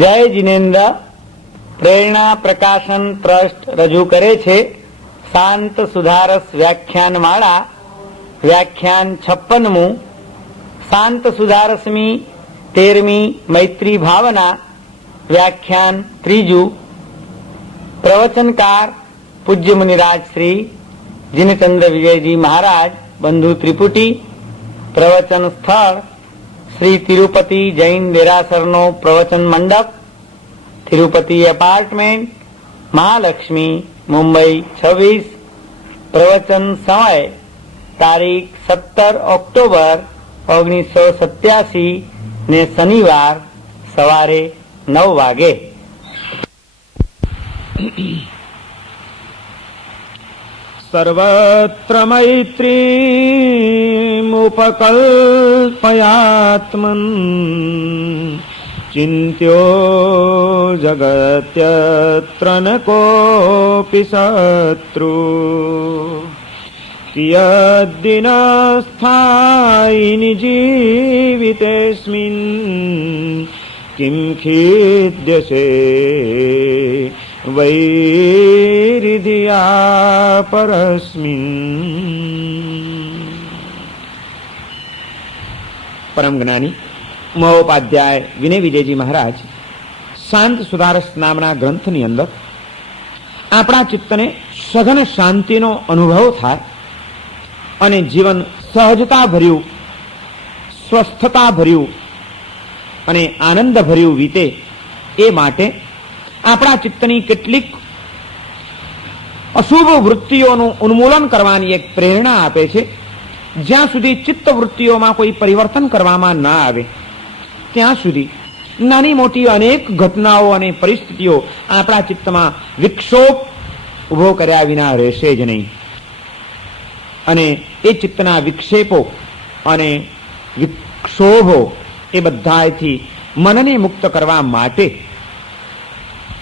જય જીનેન્દ્ર. પ્રેરણા પ્રકાશન ટ્રસ્ટ રજૂ કરે છે શાંત સુધારસ વ્યાખ્યાન માળા, વ્યાખ્યાન 56મું. શાંત સુધારસમી 13મી મૈત્રી ભાવના, વ્યાખ્યાન 3. પ્રવચનકાર પૂજ્ય મુનિરાજ શ્રી જીનચંદ્ર વિજયજી મહારાજ, બંધુ ત્રિપુટી. પ્રવચન સ્થળ શ્રી તિરુપતિ જૈન દેરાસરનો પ્રવચન મંડપ, તિરુપતિ એપાર્ટમેન્ટ, મહાલક્ષ્મી, મુંબઈ 26. પ્રવચન સમય તારીખ 17 ઓક્ટોબર 1987 ને શનિવાર સવારે 9 વાગે. સર્વત્ર મૈત્રીમુપકલ્પયાત્મન ચિંત્યો જગત્યત્ર ન કોપી શત્રુ કિયદ્દિનસ્થાયિની જીવિતેસ્મિન કિમ ખિદ્યસે વૈરિધિયા પરસ્મિન. પરમ જ્ઞાની મહોપાધ્યાય વિનય વિજયજી મહારાજ શાંત સુધારસ નામના ગ્રંથની અંદર આપણા ચિત્તને સઘન શાંતિનો અનુભવ થાય અને જીવન સહજતા ભર્યું, સ્વસ્થતા ભર્યું અને આનંદ ભર્યું વીતે એ માટે આપણા ચિત્તની કેટલીક અશુભ વૃત્તિઓનું ઉન્મૂલન કરવાની એક પ્રેરણા આપે છે. જ્યાં સુધી ચિત્ત વૃત્તિઓમાં કોઈ પરિવર્તન કરવામાં ના આવે ત્યાં સુધી નાની મોટી અનેક ઘટનાઓ અને પરિસ્થિતિઓ આપણા ચિત્તમાં વિક્ષોભ ઉભો કર્યા વિના રહેશે જ નહીં. અને એ ચિત્તના વિક્ષેપો અને વિક્ષોભો એ બધાથી મનને મુક્ત કરવા માટે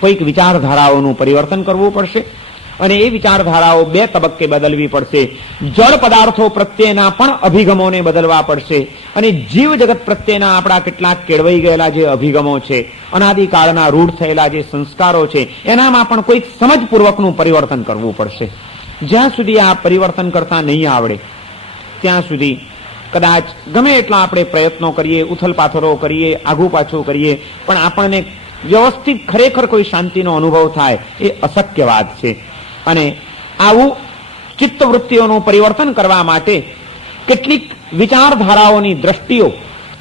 કોઈક વિચારધારાઓનું પરિવર્તન કરવું પડશે અને એ વિચારધારાઓ 2 તબક્કે બદલવી પડશે. જળ પદાર્થો પ્રત્યેના પણ અભિગમોને બદલવા પડશે અને જીવ જગત પ્રત્યેના આપણા કેટલાક કેળવાઈ ગયેલા જે અભિગમો છે, અનાદિકાળના રૂઢ થયેલા જે સંસ્કારો છે, એનામાં પણ કોઈક સમજપૂર્વકનું પરિવર્તન કરવું પડશે. જ્યાં સુધી આ પરિવર્તન કરતા નહીં આવડે ત્યાં સુધી કદાચ ગમે એટલા આપણે પ્રયત્નો કરીએ, ઉથલપાથરો કરીએ, આગુ પાછું કરીએ, પણ આપણને વ્યવસ્થિત ખરેખર કોઈ શાંતિનો અનુભવ થાય એ અશક્ય વાત છે. અને આવું ચિત્તવૃત્તિઓનું પરિવર્તન કરવા માટે કેટલીક વિચારધારાઓની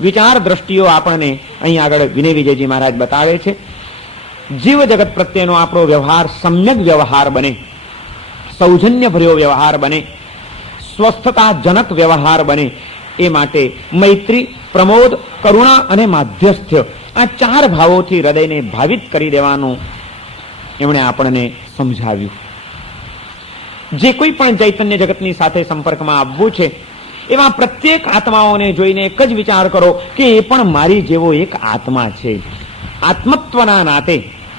વિચાર દ્રષ્ટિઓ આપણને અહીં આગળ વિનય વિજયજી મહારાજ બતાવે છે. જીવ જગત પ્રત્યેનો આપણો વ્યવહાર સમ્યક વ્યવહાર બને, સૌજન્ય ભર્યો વ્યવહાર બને, સ્વસ્થતાજનક વ્યવહાર બને એ માટે મૈત્રી, પ્રમોદ, કરુણા અને માધ્યસ્થ્ય આ 4 ભાવોથી હૃદયને ભાવિત કરી દેવાનું એમણે આપણને સમજાવ્યું. જે કોઈ પણ ચૈતન્ય જગતની સાથે સંપર્કમાં આવવું છે એવા પ્રત્યેક આત્માઓને જોઈને એક જ વિચાર કરો કે એ પણ મારી જેવો એક આત્મા છે. આત્મત્વના નાતે,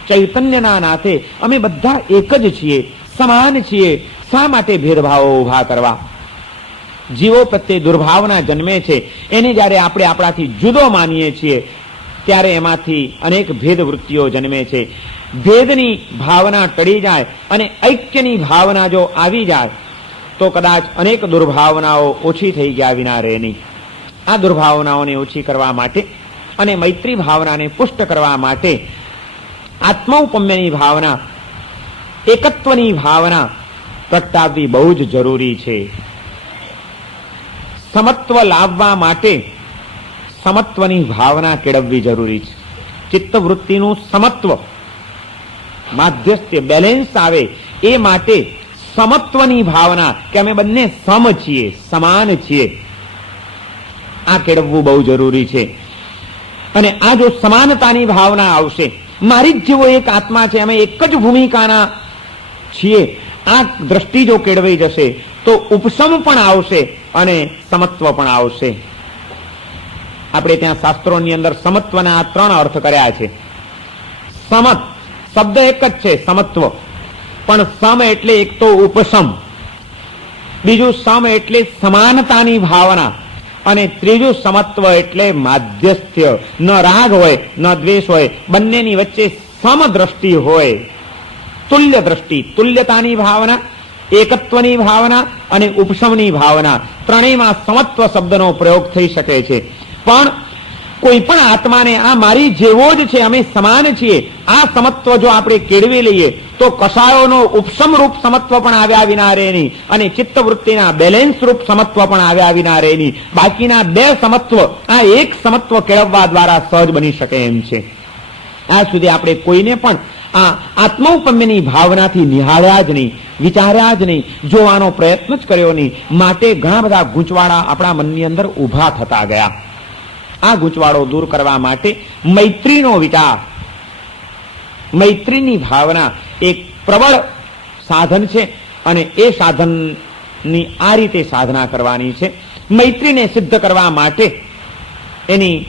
ચૈતન્યના નાતે અમે બધા એક જ છીએ, સમાન છીએ. શા માટે ભેદભાવો ઉભા કરવા? જીવો પ્રત્યે દુર્ભાવના જન્મે છે એને જ્યારે આપણે આપણાથી જુદો માનીએ છીએ ત્યારે એમાંથી અનેક ભેદ વૃત્તિઓ જન્મે છે. ભેદની ભાવના ટળી જાય અને ઐક્યની ભાવના જો આવી જાય તો કદાચ અનેક દુર્ભાવનાઓ ઓછી થઈ ગયા વિના રહે નહીં. આ દુર્ભાવનાઓને ઓછી કરવા માટે અને મૈત્રી ભાવનાને પુષ્ટ કરવા માટે આત્મૌપમ્યની ભાવના, એકત્વની ભાવના પ્રગટાવવી બહુ જ જરૂરી છે. સમત્વ લાવવા માટે સમત્વની ભાવના કેળવવી જરૂરી છે. ચિત્તવૃત્તિનું સમત્વ, માધ્યસ્થ્ય, બેલેન્સ આવે એ માટે સમત્વની ભાવના કે અમે બંને સમ છીએ, સમાન છીએ, આ કેળવવું બહુ જરૂરી છે. અને આ જો સમાનતાની ભાવના આવશે, મારી જ જેવો એક આત્મા છે, અમે એક જ ભૂમિકાના છીએ, આ દ્રષ્ટિ જો કેળવાઈ જશે તો ઉપશમ પણ આવશે અને સમત્વ પણ આવશે. આપણે ત્યાં શાસ્ત્રોની અંદર સમત્વના 3 અર્થ કર્યા છે. સમત શબ્દ એક જ છે, સમત્વ, પણ સમ એટલે એક તો ઉપશમ, બીજું સમ એટલે સમાનતાની ભાવના અને ત્રીજું સમત્વ એટલે માધ્યસ્થ્ય, ન રાગ હોય ન દ્વેષ હોય, બંનેની વચ્ચે સમદ્રષ્ટિ હોય, તુલ્ય દ્રષ્ટિ, તુલ્યતાની ભાવના, એકત્વની ભાવના અને ઉપશમની ભાવના, ત્રણેયમાં સમત્વ શબ્દનો પ્રયોગ થઈ શકે છે. પણ કોઈ પણ આત્માને આ મારી જેવો જ છે, અમે સમાન છીએ, આ સમત્વ જો આપણે કેળવી લઈએ તો કષાયોનો ઉપશમ રૂપ સમત્વ પણ આવ્યા વિના રહે નહીં, અને ચિત્તવૃત્તિના બેલેન્સ રૂપ સમત્વ પણ આવ્યા વિના રહે નહીં. બાકીના બે સમત્વ આ એક સમત્વ કેળવવા દ્વારા સહજ બની શકે એમ છે. આ સુધી આપણે કોઈને પણ આ આત્મૌપમ્યની ભાવનાથી નિહાળ્યા જ નહીં, વિચાર્યા જ નહીં, જોવાનો પ્રયત્ન જ કર્યો નહીં. માટે ઘણા બધા ગૂંચવાડા આપણા મનની અંદર ઊભા થતા ગયા. આ ગૂંચવાડો દૂર કરવા માટે મૈત્રીનો વિચાર, મૈત્રીની ભાવના એક પ્રબળ સાધન છે, અને એ સાધનની આ રીતે સાધના કરવાની છે. મૈત્રીને સિદ્ધ કરવા માટે એની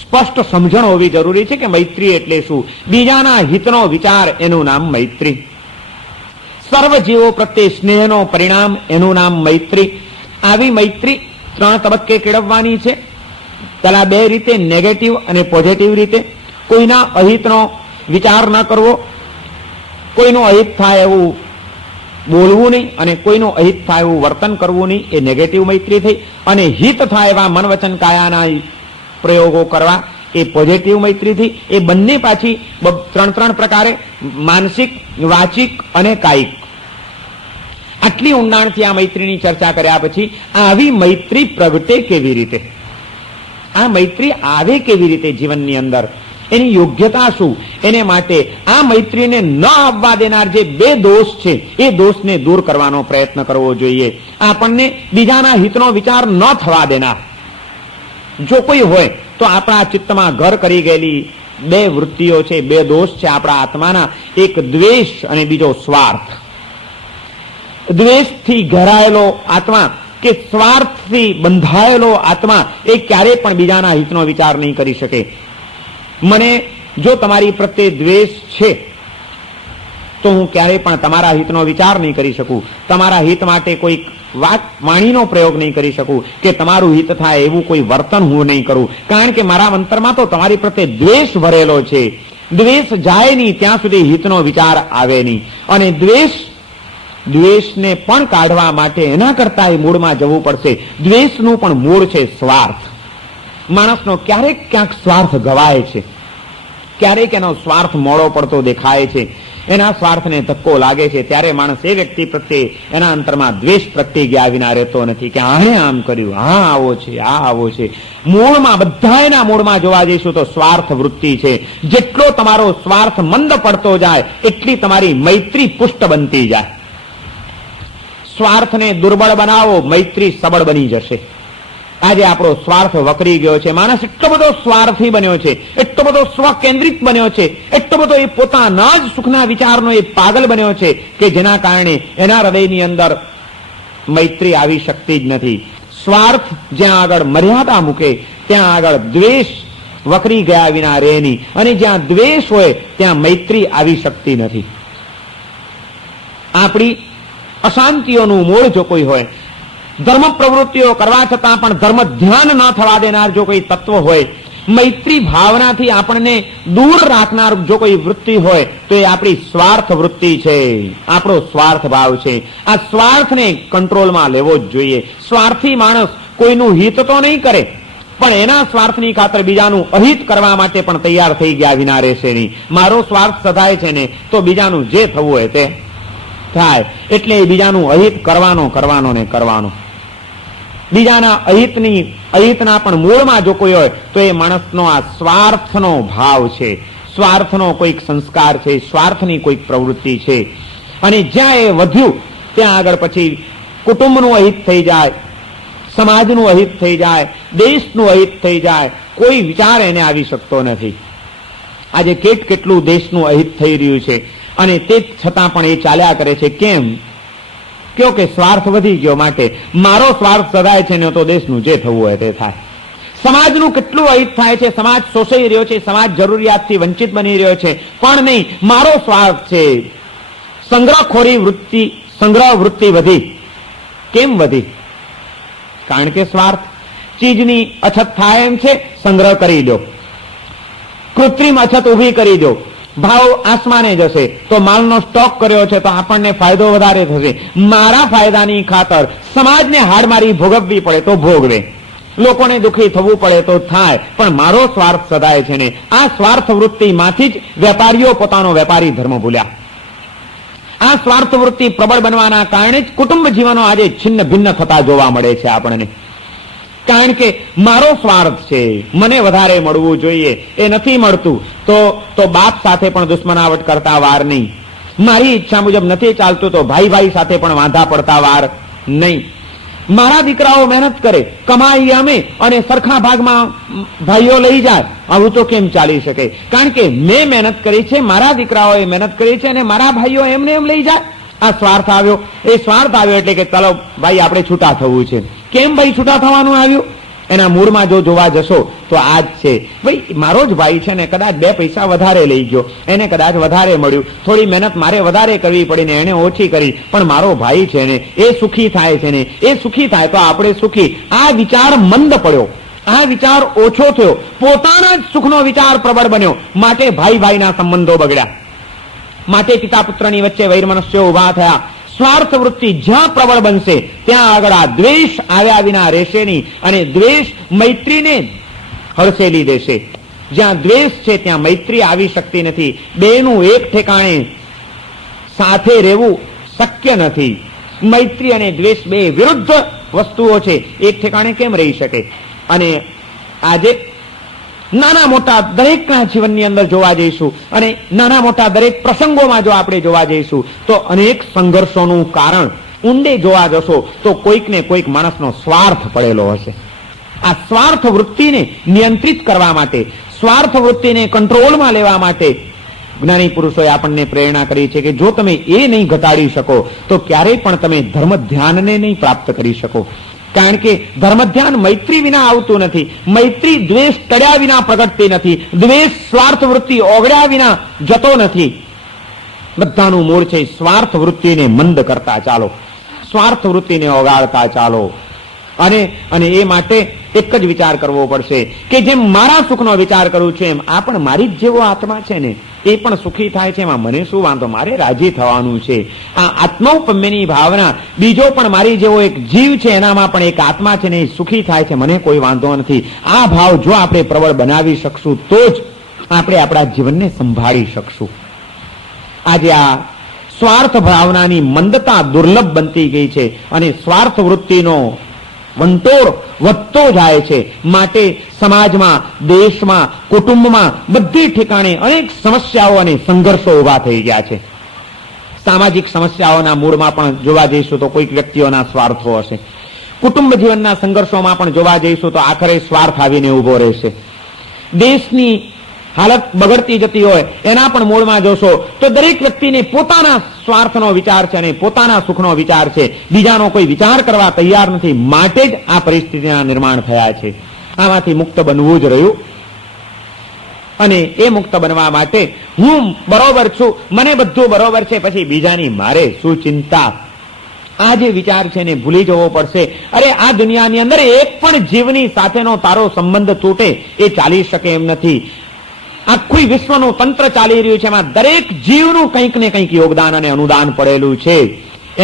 સ્પષ્ટ સમજણ હોવી જરૂરી છે કે મૈત્રી એટલે શું. બીજાના હિતનો વિચાર એનું નામ મૈત્રી. સર્વ જીવો પ્રત્યે સ્નેહનો પરિણામ એનું નામ મૈત્રી. આવી મૈત્રી ત્રણ તબક્કે કેળવવાની છે. પેલા બે રીતે, નેગેટિવ અને પોઝિટિવ રીતે. કોઈના અહિતનો વિચાર ન કરવો, કોઈનું અહિત થાય એવું બોલવું નહીં, અને કોઈનું અહિત થાય એવું વર્તન કરવું નહીં, એ નેગેટિવ મૈત્રી થઈ. અને હિત થાય એવા મન વચન કાયાના પ્રયોગો કરવા, એ પોઝિટિવ મૈત્રી થઈ. એ બંને પાછી ત્રણ પ્રકારે, માનસિક, વાચિક અને કાયિક. આટલી ઊંડાણથી આ મૈત્રીની ચર્ચા કર્યા પછી આવી મૈત્રી પ્રગટે કેવી રીતે, આ મૈત્રી આવે કેવી રીતે જીવનની અંદર, એની યોગ્યતા શું, એને માટે આ મૈત્રીને ન આવવા દેનાર જે બે દોષ છે એ દોષને દૂર કરવાનો પ્રયત્ન કરવો જોઈએ. આપણને બીજાના હિતનો વિચાર ન થવા દેનાર જો કોઈ હોય તો આપણા ચિત્તમાં ઘર કરી ગયેલી બે વૃત્તિઓ છે, બે દોષ છે આપણા આત્માના. એક દ્વેષ અને બીજો સ્વાર્થ. દ્વેષથી ઘેરાયેલો આત્મા કે સ્વાર્થથી બંધાયેલો આત્મા એ ક્યારેય પણ બીજાના હિતનો વિચાર નહીં કરી શકે. મને જો તમારી પ્રત્યે દ્વેષ છે તો હું ક્યારેય પણ તમારા હિતનો વિચાર નહીં કરી શકું, તમારા હિત માટે કોઈ વાણીનો પ્રયોગ નહીં કરી શકું, કે તમારું હિત થાય એવું કોઈ વર્તન હું નહીં કરું. કારણ કે મારા અંતરમાં તો તમારી પ્રત્યે દ્વેષ ભરેલો છે. દ્વેષ જાય નહીં ત્યાં સુધી હિતનો વિચાર આવે નહીં. અને દ્વેષને પણ કાઢવા માટે એના કરતા એ મૂળમાં જવું પડશે. દ્વેષનું પણ મૂળ છે સ્વાર્થ. માણસનો ક્યારેક ક્યાંક સ્વાર્થ ગવાય છે, ક્યારેક એનો સ્વાર્થ મોડો પડતો દેખાય છે, એના સ્વાર્થને ધક્કો લાગે છે, ત્યારે માણસ એ વ્યક્તિ પ્રત્યે એના અંતરમાં દ્વેષ પ્રતિજ્ઞા વિના રહેતો નથી કે આણે આમ કર્યું, આ આવો છે, આ આવો છે. મૂળમાં, બધા એના મૂળમાં જોવા જઈશું તો સ્વાર્થ વૃત્તિ છે. જેટલો તમારો સ્વાર્થ મંદ પડતો જાય એટલી તમારી મૈત્રી પુષ્ટ બનતી જાય. સ્વાર્થને દુર્બળ બનાવો, મૈત્રી સબળ બની જશે. આજે આપણો સ્વાર્થ વકરી ગયો છે. માણસ એટલો બધો સ્વાર્થી બન્યો છે, એટલો બધો સ્વકેન્દ્રિત બન્યો છે, એટલો બધો એ પોતાના જ સુખના વિચારનો એ પાગલ બન્યો છે કે જેના કારણે એના હૃદયની અંદર મૈત્રી આવી શકતી જ નથી. સ્વાર્થ જ્યાં આગળ મર્યાદા મૂકે ત્યાં આગળ દ્વેષ વકરી ગયા વિના રહે નહીં, અને જ્યાં દ્વેષ હોય ત્યાં મૈત્રી આવી શકતી નથી. આપણી અશાંતિઓનું મૂળ જો કોઈ હોય, ધર્મ પ્રવૃત્તિઓ કરવા છતાં પણ ધર્મ ધ્યાન ન થવા દેનાર જો કોઈ તત્વ હોય, મૈત્રી ભાવનાથી આપણને દૂર રાખનાર જો કોઈ વૃત્તિ હોય તો એ આપણી સ્વાર્થ વૃત્તિ છે, આપણો સ્વાર્થ ભાવ છે. આ સ્વાર્થને કંટ્રોલમાં લેવો જ જોઈએ. સ્વાર્થી માણસ કોઈનું હિત તો નહીં કરે, પણ એના સ્વાર્થની ખાતર બીજાનું અહિત કરવા માટે પણ તૈયાર થઈ ગયા વિના રહેશે નહીં. મારો સ્વાર્થ સધાય છે ને તો બીજાનું જે થવું હોય તે થાય, એટલે બીજાનું અહિત કરવાનો ને કરવાનો. બીજાના અહિતના પણ મૂળમાં જો કોઈ હોય તો એ માણસનો આ સ્વાર્થનો ભાવ છે, સ્વાર્થનો કોઈક સંસ્કાર છે, સ્વાર્થની કોઈક પ્રવૃત્તિ છે. અને જ્યાં એ વધ્યું ત્યાં આગળ પછી કુટુંબનું અહિત થઈ જાય, સમાજનું અહિત થઈ જાય, દેશનું અહિત થઈ જાય, કોઈ વિચાર એને આવી શકતો નથી. આજે કેટલું દેશનું અહિત થઈ રહ્યું છે, અને તે છતાં પણ એ ચાલ્યા કરે છે. કેમ? કે સ્વાર્થ વધી ગયો. માટે મારો સ્વાર્થ સદાય છે ને તો દેશનું જે થવું હોય તે થાય. સમાજનું કેટલું અહિત થાય છે, સમાજ શોષાઈ રહ્યો છે, સમાજ જરૂરિયાતથી વંચિત બની રહ્યો છે, પણ નહીં, મારો સ્વાર્થ છે. સંગ્રહ વૃત્તિ વધી. કેમ વધી? કારણ કે સ્વાર્થ. ચીજની અછત થાય એમ છે, સંગ્રહ કરી દો. કૃત્રિમ અછત ઉભી કરી દો, ભાવ આસમાને જશે તો માલનો સ્ટોક કર્યો છે તો આપણને ફાયદો વધારે થશે. મારા ફાયદાની ખાતર સમાજને હાડમારી ભોગવવી પડે તો ભોગવે, લોકોને દુઃખી થવું પડે તો થાય, પણ મારો સ્વાર્થ સદાય છે ને. આ સ્વાર્થ વૃત્તિમાંથી જ વેપારીઓ પોતાનો વેપારી ધર્મ ભૂલ્યા. આ સ્વાર્થ વૃત્તિ પ્રબળ બનવાના કારણે જ કુટુંબ જીવનો આજે છિન્ન ભિન્ન થતા જોવા મળે છે આપણને. કારણ કે મારો સ્વાર્થ છે, મને વધારે મળવું જોઈએ, એ નથી મળતું તો બાપ સાથે પણ દુશ્મનાવટ કરતા વાર નહીં. મારી ઈચ્છા મુજબ નથી ચાલતું તો ભાઈ ભાઈ સાથે પણ વાંધા પડતા વાર નહીં. મારા દીકરાઓ મહેનત કરે, કમાઈ અમે અને સરખા ભાગમાં ભાઈઓ લઈ જાય, આવું તો કેમ ચાલી શકે? કારણ કે મેં મહેનત કરી છે, મારા દીકરાઓએ મહેનત કરી છે અને મારા ભાઈઓ એમને એમ લઈ જાય. આ સ્વાર્થ આવ્યો. એ સ્વાર્થ આવ્યો એટલે કે ચાલો ભાઈ આપણે છૂટા થવું છે. કેમ ભાઈ છૂટા થવાનું આવ્યું? એના મૂળમાં જો જોવા જશો તો આ જ છે. ભાઈ મારો જ ભાઈ છે ને, કદાચ 2 પૈસા વધારે લઈ ગયો, એને કદાચ વધારે મળ્યું, થોડી મહેનત મારે વધારે કરવી પડી ને એને ઓછી કરી, પણ મારો ભાઈ છે ને એ સુખી થાય છે ને, એ સુખી થાય તો આપણે સુખી. આ વિચાર મંદ પડ્યો, આ વિચાર ઓછો થયો, પોતાના જ સુખનો વિચાર પ્રબળ બન્યો, માટે ભાઈ ભાઈના સંબંધો બગડ્યા, માટે પિતા પુત્રની વચ્ચે વૈરમનસ્યો ઉભા થયા. સ્વાર્થ વૃત્તિ જ્યાં પ્રબળ બનશે ત્યાં આગળ આ દ્વેષ આવ્યા વિના રહેશે નહીં, અને દ્વેષ મૈત્રીને હડસેલી દેશે. જ્યાં દ્વેષ છે ત્યાં મૈત્રી આવી શકતી નથી. બેનું એક ઠેકાણે સાથે રહેવું શક્ય નથી. મૈત્રી અને દ્વેષ બે વિરુદ્ધ વસ્તુઓ છે, એક ઠેકાણે કેમ રહી શકે? અને આજે નાના મોટા દરેકના જીવનની અંદર જોવા જઈશું અને નાના મોટા દરેક પ્રસંગોમાં જો આપણે જોવા જઈશું તો અનેક સંઘર્ષોનું કારણ ઊંડે જોવા જશો તો કોઈક ને કોઈક માણસનો સ્વાર્થ પડેલો હશે. આ સ્વાર્થ વૃત્તિને નિયંત્રિત કરવા માટે, સ્વાર્થ વૃત્તિને કંટ્રોલમાં લેવા માટે જ્ઞાની પુરુષોએ આપણને પ્રેરણા કરી છે કે જો તમે એ નહીં ઘટાડી શકો તો ક્યારેય પણ તમે ધર્મ ધ્યાનને નહીં પ્રાપ્ત કરી શકો. કારણ કે ધર્મ ધ્યાન મૈત્રી વિના આવતું નથી. મૈત્રી દ્વેષ ટળ્યા વિના પ્રગટતી નથી. દ્વેષ સ્વાર્થ વૃત્તિ ઓગળ્યા વિના જતો નથી. બધાનું મૂળ છે સ્વાર્થ વૃત્તિને મંદ કરતા ચાલો, સ્વાર્થ વૃત્તિને ઓગાળતા ચાલો. અને એ માટે એક જ વિચાર કરવો પડશે કે જેમ મારા સુખનો વિચાર કરું છું એમ આ પણ મારી જ જેવો આત્મા છે ને, એ પણ સુખી થાય છે, એમાં મને શું વાંધો? મારે રાજી થવાનું છે. આ આત્મૌપમ્યની ભાવના, બીજો પણ મારી જેવો એક જીવ છે, એનામાં પણ એક આત્મા છે ને એ સુખી થાય છે, મને કોઈ વાંધો નથી. આ ભાવ જો આપણે પ્રબળ બનાવી શકશું તો જ આપણે આપણા જીવનને સંભાળી શકશું. આજે આ સ્વાર્થ ભાવનાની મંદતા દુર્લભ બનતી ગઈ છે અને સ્વાર્થ વૃત્તિનો વંટોળ વધતો જાય છે. માટે સમાજમાં, દેશમાં, કુટુંબમાં બધી ઠેકાણે અનેક સમસ્યાઓ અને સંઘર્ષો ઉભા થઈ ગયા છે. સામાજિક સમસ્યાઓના મૂળમાં પણ જોવા જઈશું તો કોઈક વ્યક્તિઓના સ્વાર્થો હશે. કુટુંબ જીવનના સંઘર્ષોમાં પણ જોવા જઈશું તો આખરે સ્વાર્થ આવીને ઉભો રહેશે. દેશની હાલત બગડતી જતી હોય એના પણ મૂળમાં જોશો તો દરેક વ્યક્તિને પોતાના સ્વાર્થનો વિચાર છે અને પોતાના સુખનો વિચાર છે. બીજાનો કોઈ વિચાર કરવા તૈયાર નથી. માટે જ આ પરિસ્થિતિના નિર્માણ થયા છે. આમાંથી મુક્ત બનવું જ રહ્યું. અને એ મુક્ત બનવા માટે હું બરોબર છું, મને બધું બરોબર છે, પછી બીજાની મારે શું ચિંતા? આ જે વિચાર છે ને ભૂલી જવો પડશે. અરે આ દુનિયાની અંદર એક પણ જીવની સાથેનો તારો સંબંધ તૂટે એ ચાલી શકે એમ નથી. આખું વિશ્વનું તંત્ર ચાલી રહ્યું છે, એમાં દરેક જીવનું કંઈક ને કંઈક યોગદાન અને અનુદાન પડેલું છે.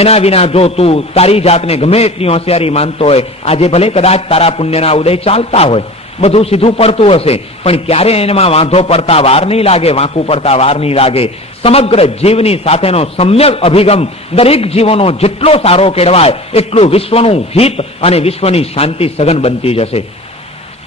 એના વિના જો તું તારી જાતને ગમે એટલી હોશિયારી માનતો હોય, આજે ભલે કદાચ તારા પુણ્યના ઉદય ચાલતા હોય, બધું સીધું પડતું હશે, પણ ક્યારે એમાં વાંધો પડતા વાર નહીં લાગે, વાંકું પડતા વાર નહીં લાગે. સમગ્ર જીવની સાથેનો સમ્યક અભિગમ દરેક જીવોનો જેટલો સારો કેળવાય એટલું વિશ્વનું હિત અને વિશ્વની શાંતિ સઘન બનતી જશે.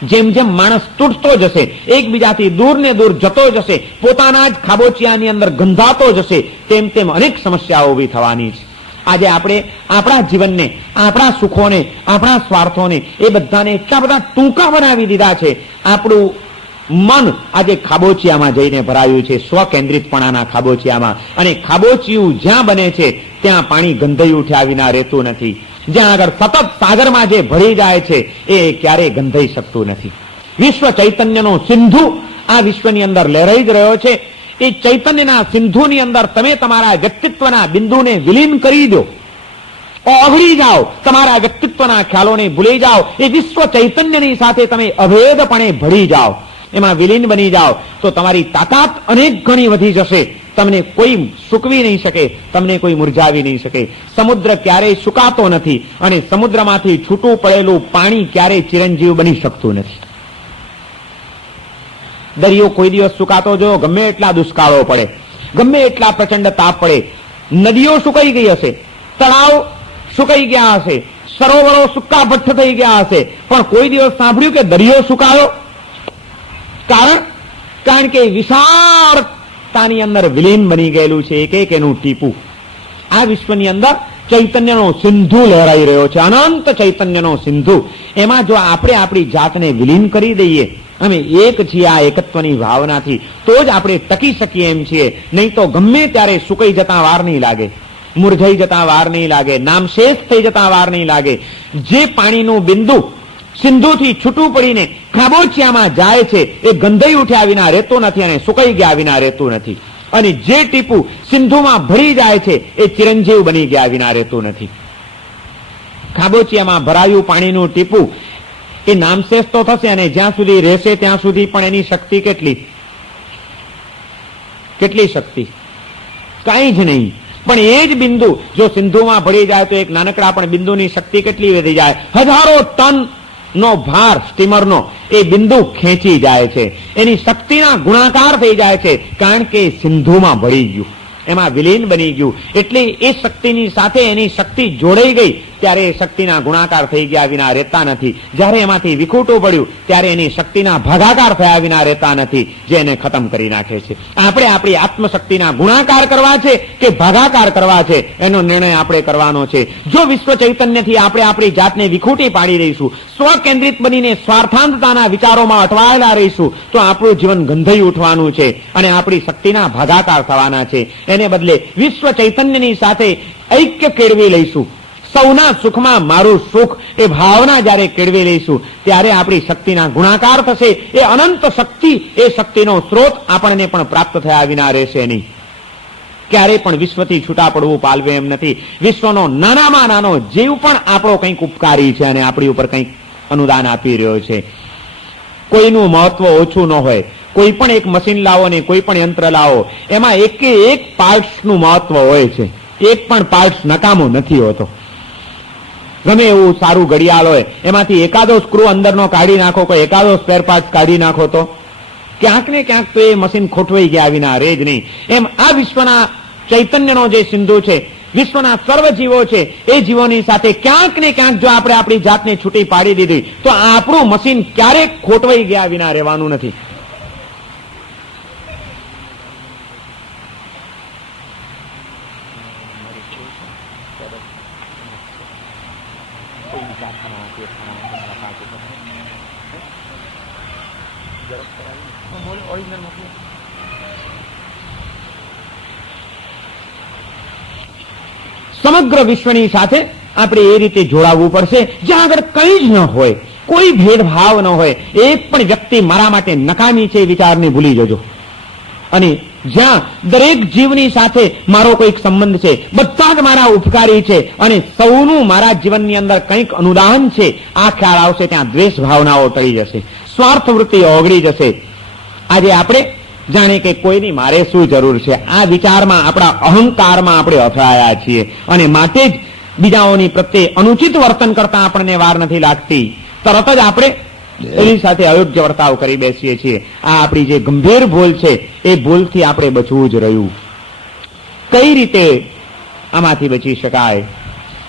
જેમ જેમ માણસ તૂટતો જશે, એકબીજાથી દૂર ને દૂર જતો જશે, પોતાના જ ખાબોચિયાની અંદર ગંધાતો જશે, તેમ તેમ અનેક સમસ્યાઓ ઊભી થવાની છે. આજે આપણે આપણા જીવનને, આપણા સુખોને, આપણા સ્વાર્થોને એ બધાને એટલા બધા ટૂંકા બનાવી દીધા છે. આપણું મન આજે ખાબોચિયામાં જઈને ભરાયું છે, સ્વકેન્દ્રિતપણાના ખાબોચિયામાં. અને ખાબોચિયું જ્યાં બને છે ત્યાં પાણી ગંધાઈ ઉઠ્યા વિના રહેતું નથી. જ્યાં આગળ સતત સાગરમાં જે ભરી જાય છે એ ક્યારેય ગંધાઈ શકતું નથી. વિશ્વ ચૈતન્યનો સિંધુ આ વિશ્વની અંદર લહેરાઈ જ રહ્યો છે. એ ચૈતન્યના સિંધુની અંદર તમે તમારા વ્યક્તિત્વના બિંદુને વિલીન કરી દો. ઓગળી જાઓ, તમારા વ્યક્તિત્વના ખ્યાલોને ભૂલી જાઓ, એ વિશ્વ ચૈતન્યની સાથે તમે અભેદપણે ભળી જાઓ, એમાં વિલીન બની જાઓ, તો તમારી તાકાત અનેક ગણી વધી જશે. તમને કોઈ સૂકવી નહીં શકે, તમને કોઈ મુરઝાવી નહીં શકે. સમુદ્ર ક્યારેય સુકાતો નથી અને સમુદ્રમાંથી છૂટું પડેલું પાણી ક્યારેય ચિરંજીવ બની શકતું નથી. દરિયો કોઈ દિવસ સુકાતો જો ગમે એટલા દુષ્કાળો પડે, ગમે એટલા પ્રચંડ તાપ પડે, નદીઓ સુકાઈ ગઈ હશે, તળાવ સુકાઈ ગયા હશે, સરોવરો સુકા ભઠ્ઠ થઈ ગયા હશે, પણ કોઈ દિવસ સાંભળ્યું કે દરિયો સુકાયો? કારણ કે વિશાળતાની અંદર વિલીન બની ગયેલું છે એક એક એનું ટીપું. આ વિશ્વની અંદર ચૈતન્યનો સિંધુ લહેરાઈ રહ્યો છે, અનંત ચૈતન્યનો સિંધુ. એમાં જો આપણે આપણી જાતને વિલીન કરી દઈએ, અમે એક છીએ આ એકત્વની ભાવનાથી, તો જ આપણે ટકી શકીએ એમ છીએ. નહીં તો ગમે ત્યારે સુકાઈ જતા વાર નહીં લાગે, મુરઝાઈ જતા વાર નહીં લાગે, નામશેષ થઈ જતા વાર નહીં લાગે. જે પાણીનું બિંદુ સિંધુથી છૂટું પડીને ખાબોચિયામાં જાય છે, એ ગંધાઈ ઉઠ્યા વિના રહેતું નથી અને સુકાઈ ગયા વિના રહેતું નથી. અને જે ટીપું સિંધુમાં ભળી જાય છે, એ ચિરંજીવ બની ગયા વિના રહેતું નથી. ખાબોચિયામાં ભરાયું પાણીનું ટીપું એ નામશેષ તો થશે, અને જ્યાં સુધી રહેશે ત્યાં સુધી પણ એની શક્તિ કેટલી શક્તિ? કઈ જ નહીં. પણ એ જ બિંદુ જો સિંધુમાં ભળી જાય તો એક નાનકડા પણ બિંદુની શક્તિ કેટલી વધી જાય? હજારો ટન નો ભાર સ્ટીમરનો એ બિંદુ ખેંચી જાય છે, એની શક્તિના ગુણાકાર થઈ જાય છે, કારણ કે સિંધુમાં ભળી ગયું, એમાં વિલીન બની ગયું. એટલે એ શક્તિની સાથે એની શક્તિ જોડાઈ ગઈ ત્યારે એ શક્તિના ગુણાકાર થઈ ગયા વિના રહેતા નથી. જ્યારે એમાંથી વિખૂટું પડ્યું ત્યારે એની શક્તિના ભાગાકાર થયા વિના રહેતા નથી, જે એને ખતમ કરી નાખે છે. આપણે આપણી આત્મશક્તિના ગુણાકાર કરવા છે કે ભાગાકાર કરવા છે, એનો નિર્ણય આપણે કરવાનો છે. જો વિશ્વ ચૈતન્યથી આપણે આપણી જાતને વિખૂટી પાડી દઈશું, સ્વકેન્દ્રિત બનીને સ્વાર્થાંતતાના વિચારોમાં અટવાયેલા રહીશું, તો આપણું જીવન ગંધાઈ ઉઠવાનું છે અને આપણી શક્તિના ભાગાકાર થવાના છે. એને બદલે વિશ્વ ચૈતન્યની સાથે ઐક્ય કેળવી લઈશું, સૌના સુખમાં મારું સુખ એ ભાવના જ્યારે કેળવી લઈશું, ત્યારે આપણી શક્તિના ગુણાકાર થશે. એ અનંત શક્તિ, એ શક્તિનો સ્ત્રોત આપણને પણ પ્રાપ્ત થયા વિના રહેશે નહીં. ક્યારેય પણ વિશ્વથી છૂટા પડવું પાલવે એમ નથી. વિશ્વનો નાનામાં નાનો જીવ પણ આપણો કંઈક ઉપકારી છે અને આપણી ઉપર કંઈક અનુદાન આપી રહ્યો છે. કોઈનું મહત્વ ઓછું ન હોય. કોઈ પણ એક મશીન લાવો ને કોઈ પણ યંત્ર લાવો, એમાં એક પાર્ટ્સનું મહત્વ હોય છે. એક પણ પાર્ટ્સ નકામો નથી હોતો. ગમે એવું સારું ઘડિયાળ હોય, એમાંથી એકાદો સ્ક્રૂ અંદરનો કાઢી નાખો, કોઈ એકાદો સ્પેર પાર્ટ કાઢી નાખો, તો ક્યાંક ને ક્યાંક તો એ મશીન ખોટવાઈ ગયા વિના રહે જ નહીં. એમ આ વિશ્વના ચૈતન્યનો જે સિંધુ છે, વિશ્વના સર્વ જીવો છે, એ જીવોની સાથે ક્યાંક ને ક્યાંક જો આપણે આપણી જાતને છૂટી પાડી દીધી, તો આપણું મશીન ક્યારેક ખોટવાઈ ગયા વિના રહેવાનું નથી. સમગ્ર વિશ્વની સાથે આપણે એ રીતે જોડાવવું પડશે, જ્યાં આગળ કંઈ જ ન હોય, કોઈ ભેદભાવ ન હોય, એક પણ વ્યક્તિ મારા માટે નકામી છે એ વિચારને ભૂલી જજો. અને જ્યાં દરેક જીવની સાથે મારો કોઈક સંબંધ છે, બધા જ મારા ઉપકારી છે અને સૌનું મારા જીવનની અંદર કંઈક અનુદાન છે, આ ખ્યાલ આવશે, ત્યાં દ્વેષ ભાવનાઓ ટળી જશે, સ્વાર્થ વૃત્તિ ઓગળી જશે. આજે આપણે જાણે કે કોઈની મારે શું જરૂર છે, આ વિચારમાં, આપણા અહંકારમાં આપણે અથડાયા છીએ અને માટે જ બીજાઓની પ્રત્યે અનુચિત વર્તન કરતા આપણને વાર નથી લાગતી. તરત જ આપણે એની સાથે અયોગ્ય વર્તાવ કરી બેસીએ છીએ. આ આપણી જે ગંભીર ભૂલ છે, એ ભૂલથી આપણે બચવું જ રહ્યું. કઈ રીતે આમાંથી બચી શકાય?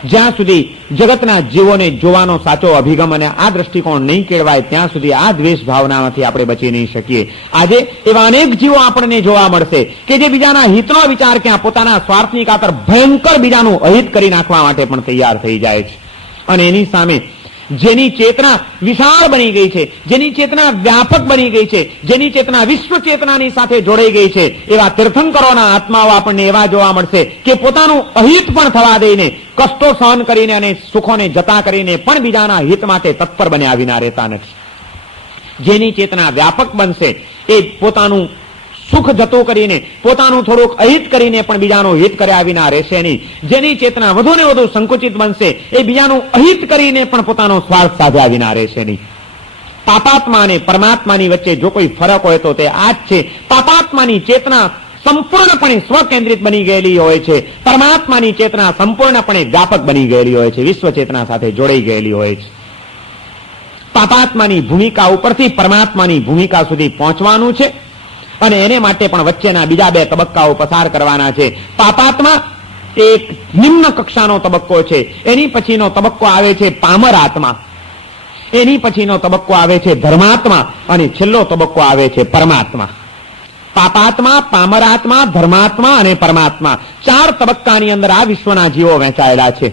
જ્યાં સુધી જગતના જીવોને જોવાનો સાચો અભિગમ અને આ દ્રષ્ટિકોણ નહીં કેળવાય, ત્યાં સુધી આ દ્વેષ ભાવનામાંથી આપણે બચી નહીં શકીએ. આજે એવા અનેક જીવો આપણને જોવા મળશે કે જે બીજાના હિતનો વિચાર ક્યાં પોતાના સ્વાર્થની ખાતર ભયંકર બીજાનું અહિત કરી નાખવા માટે પણ તૈયાર થઈ જાય છે. અને એની સામે જેની ચેતના વિશાળ બની ગઈ છે, જેની ચેતના વ્યાપક બની ગઈ છે, જેની ચેતના વિશ્વ ચેતનાની સાથે જોડાઈ ગઈ છે, એવા તીર્થંકરોના આત્માઓ આપણને એવા જોવા મળશે કે પોતાનું અહિત પણ થવા દઈને, કષ્ટો સહન કરીને અને સુખોને જતા કરીને પણ બીજાના હિત માટે તત્પર બન્યા વિના રહેતા નથી. જેની ચેતના વ્યાપક બનશે, એ પોતાનું સુખ જતું કરીને, પોતાનું થોડુંક અહિત કરીને પણ બીજાનું હિત કર્યા વિના રહેશે નહીં. જેની ચેતના વધુ ને વધુ સંકુચિત બનશે એ બીજાનું અહિત કરીને પણ પોતાનો સ્વાર્થ સાધ્યા વિના રહેશે નહીં. પાપાત્મા અને પરમાત્માની વચ્ચે જો કોઈ ફરક હોય તો તે આ જ છે. પાપાત્માની ચેતના સંપૂર્ણપણે સ્વકેન્દ્રિત બની ગયેલી હોય છે. પરમાત્માની ચેતના સંપૂર્ણપણે વ્યાપક બની ગયેલી હોય છે, વિશ્વ ચેતના સાથે જોડાઈ ગયેલી હોય છે. પાપાત્માની ભૂમિકા ઉપરથી પરમાત્માની ભૂમિકા સુધી પહોંચવાનું છે અને એને માટે પણ વચ્ચેના બીજા બે તબક્કાઓ પસાર કરવાના છે. પાપાત્મા એક નિમ્ન કક્ષાનો તબક્કો છે. એની પછીનો તબક્કો આવે છે પામર આત્મા, એની પછીનો તબક્કો આવે છે ધર્માત્મા અને છેલ્લો તબક્કો આવે છે પરમાત્મા. પાપાત્મા, પામરાત્મા, ધર્માત્મા અને પરમાત્મા, 4 તબક્કાની અંદર આ વિશ્વના જીવો વહેંચાયેલા છે.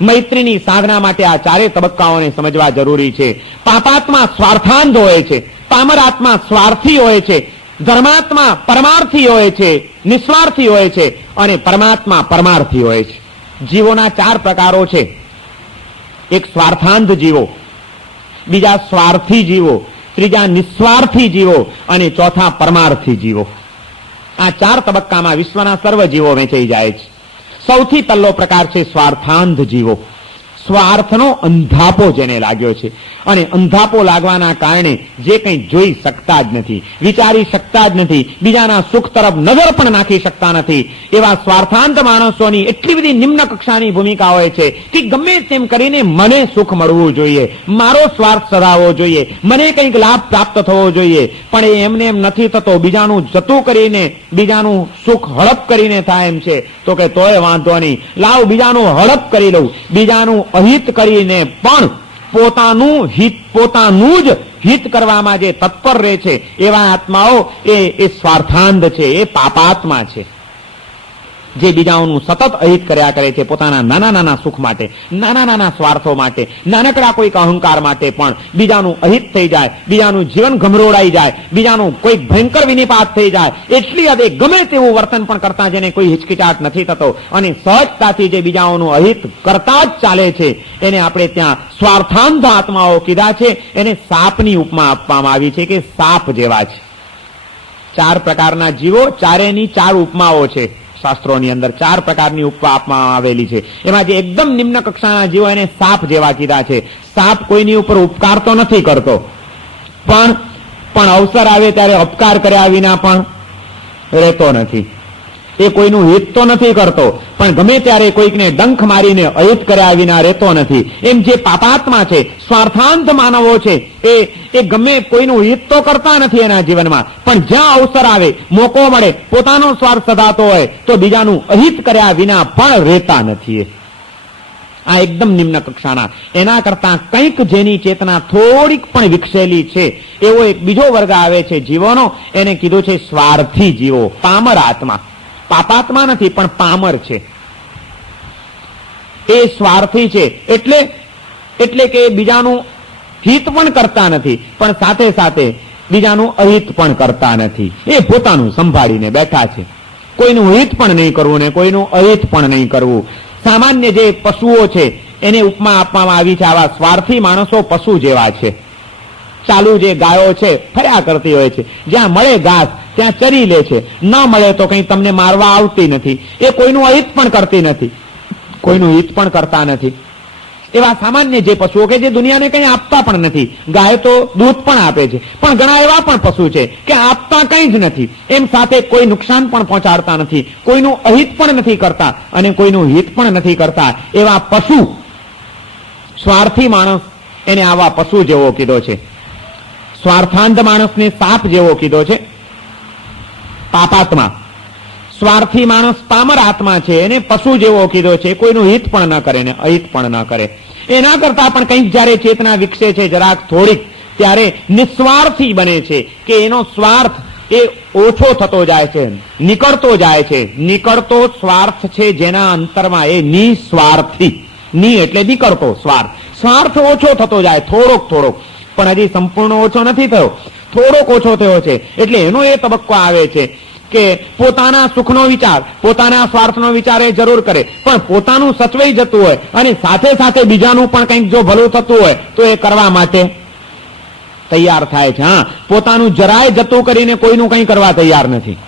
મૈત્રીની સાધના માટે આ 4 તબક્કાઓને સમજવા જરૂરી છે. પાપાત્મા સ્વાર્થાંધ હોય છે, પામરાત્મા સ્વાર્થી હોય છે, ધર્માત્મા પરમાર્થી હોય છે, નિસ્વાર્થી હોય છે અને પરમાત્મા પરમાર્થી હોય છે. જીવોના 4 પ્રકારો છે. એક સ્વાર્થાંધ જીવો, બીજા સ્વાર્થી જીવો, ત્રીજા નિસ્વાર્થી જીવો અને ચોથા પરમાર્થી જીવો. આ 4 તબક્કામાં વિશ્વના સર્વ જીવો વહેંચાઈ જાય છે. સૌથી પહેલો પ્રકાર છે સ્વાર્થાંધ જીવો. સ્વાર્થનો અંધાપો જેને લાગ્યો છે અને અંધાપો લાગવાના કારણે જે કંઈ જોઈ શકતા જ નથી, વિચારી શકતા જ નથી, બીજાના સુખ તરફ નજર પણ નાખી શકતા નથી, એવા સ્વાર્થાંત માણસોની એટલી બધી નિમ્ન કક્ષાની ભૂમિકા હોય છે કે ગમે તેમ કરીને મને સુખ મળવું જોઈએ, મારો સ્વાર્થ સધાવવો જોઈએ, મને કંઈક લાભ પ્રાપ્ત થવો જોઈએ, પણ એ એમને એમ નથી થતો. બીજાનું જતું કરીને, બીજાનું સુખ હડપ કરીને થાય એમ છે તો કે તોય વાંધો નહીં, લાવ બીજાનું હડપ કરી લઉં, બીજાનું અહિત કરીને પણ પોતાનું હિત, પોતાનું જ હિત કરવામાં જે તત્પર રહે છે એવા આત્માઓ એ સ્વાર્થાંધ છે, એ પાપાત્મા છે. જે બીજાઓનું સતત અહિત કર્યા કરે છે પોતાના નાના નાના સુખ માટે, નાના નાના સ્વાર્થો માટે, નાનકડા કોઈક અહંકાર માટે પણ બીજાનું અહિત થઈ જાય, બીજાનું જીવન ગમરોડાઈ જાય, બીજાનું કોઈક ભયંકર વિનિપાત થઈ જાય, એટલી હદે ગમે તેવું વર્તન પણ કરતા જેને કોઈ હિચકિચાટ નથી થતો અને સહજતાથી જે બીજાઓનું અહિત કરતા જ ચાલે છે એને આપણે ત્યાં સ્વાર્થાંધ આત્માઓ કીધા છે. એને સાપની ઉપમા આપવામાં આવી છે કે સાપ જેવા છે. 4 પ્રકારના જીવો, ચારેની 4 ઉપમાઓ છે. શાસ્ત્રોની અંદર 4 પ્રકારની ઉપમા આપવામાં આવેલી છે. એમાં જે એકદમ નિમ્ન કક્ષાના જીવો એને સાપ જેવા કીધા છે. સાપ કોઈની ઉપર ઉપકાર તો નથી કરતો, પણ અવસર આવે ત્યારે અપકાર કર્યા વિના પણ રહેતો નથી. એ કોઈનું હિત તો નથી કરતો, પણ ગમે ત્યારે કોઈકને ડંખ મારીને અહિત કર્યા વિના રહેતો નથી. એમ જે પાપાત્મા છે, સ્વાર્થાંત માનવો છે, એ ગમે કોઈનું હિત તો કરતા નથી એના જીવનમાં, પણ જ્યાં અવસર આવે, મોકો મળે, પોતાનો સ્વાર્થ સધાતો હોય તો બીજાનું અહિત કર્યા વિના પણ રહેતા નથી. આ એકદમ નિમ્ન કક્ષાના. એના કરતા કંઈક જેની ચેતના થોડીક પણ વિકસેલી છે એવો એક બીજો વર્ગ આવે છે જીવોનો, એને કીધું છે સ્વાર્થી જીવો, પામર આત્મા. પાપાત્મા નથી પણ પામર છે, એ સ્વાર્થી છે. એટલે કે બીજાનું હિત પણ કરતા નથી પણ સાથે સાથે બીજાનું અહિત પણ કરતા નથી. એ પોતાનું સંભાળીને બેઠા છે. કોઈનું હિત પણ નહીં કરવું ને કોઈનું અહિત પણ નહીં કરવું. સામાન્ય જે પશુઓ છે એને ઉપમા આપવામાં આવી છે. આવા સ્વાર્થી માણસો પશુ જેવા છે. ચાલુ જે ગાયો છે ફર્યા કરતી હોય છે, જ્યાં મળે ઘાસ ત્યાં ચરી લે છે, ન મળે તો કંઈ તમને મારવા આવતી નથી. એ કોઈનું અહિત પણ કરતી નથી, કોઈનું હિત પણ કરતા નથી. એવા સામાન્ય જે પશુઓ કે જે દુનિયાને કંઈ આપતા પણ નથી. ગાય તો દૂધ પણ આપે છે, પણ ઘણા એવા પણ પશુ છે કે આપતા કંઈ જ નથી, એમ સાથે કોઈ નુકસાન પણ પહોંચાડતા નથી, કોઈનું અહિત પણ નથી કરતા અને કોઈનું હિત પણ નથી કરતા. એવા પશુ, સ્વાર્થી માણસ, એને આવા પશુ જેવો કીધો છે. સ્વાર્થાંધ માણસને સાપ જેવો કીધો છે, પાપાત્મા. સ્વાર્થી માણસ પામર આત્મા છે, એને પશુ જેવો કીધો છે. કોઈનું હિત પણ ન કરે ને અહિત પણ ન કરે. એના કરતા પણ કંઈક જયારે ચેતના વિકસે છે જરાક થોડીક, ત્યારે નિસ્વાર્થી બને છે કે એનો સ્વાર્થ એ ઓછો થતો જાય છે, નીકળતો જાય છે. નીકળતો સ્વાર્થ છે જેના અંતરમાં, એ નિસ્વાર્થી. ની એટલે નીકળતો સ્વાર્થ. સ્વાર્થ ઓછો થતો જાય થોડોક, પણ હજી સંપૂર્ણ ઓછો નથી થયો, થોડોક ઓછો થયો છે. એટલે એનો એ તબક્કો આવે છે કે પોતાના સુખનો વિચાર, પોતાના સ્વાર્થનો વિચાર એ જરૂર કરે, પણ પોતાનું સચવાઈ જતું હોય અને સાથે સાથે બીજાનું પણ કંઈક જો ભલું થતું હોય તો એ કરવા માટે તૈયાર થાય છે. હા, પોતાનું જરાય જતું કરીને કોઈનું કંઈ કરવા તૈયાર નથી,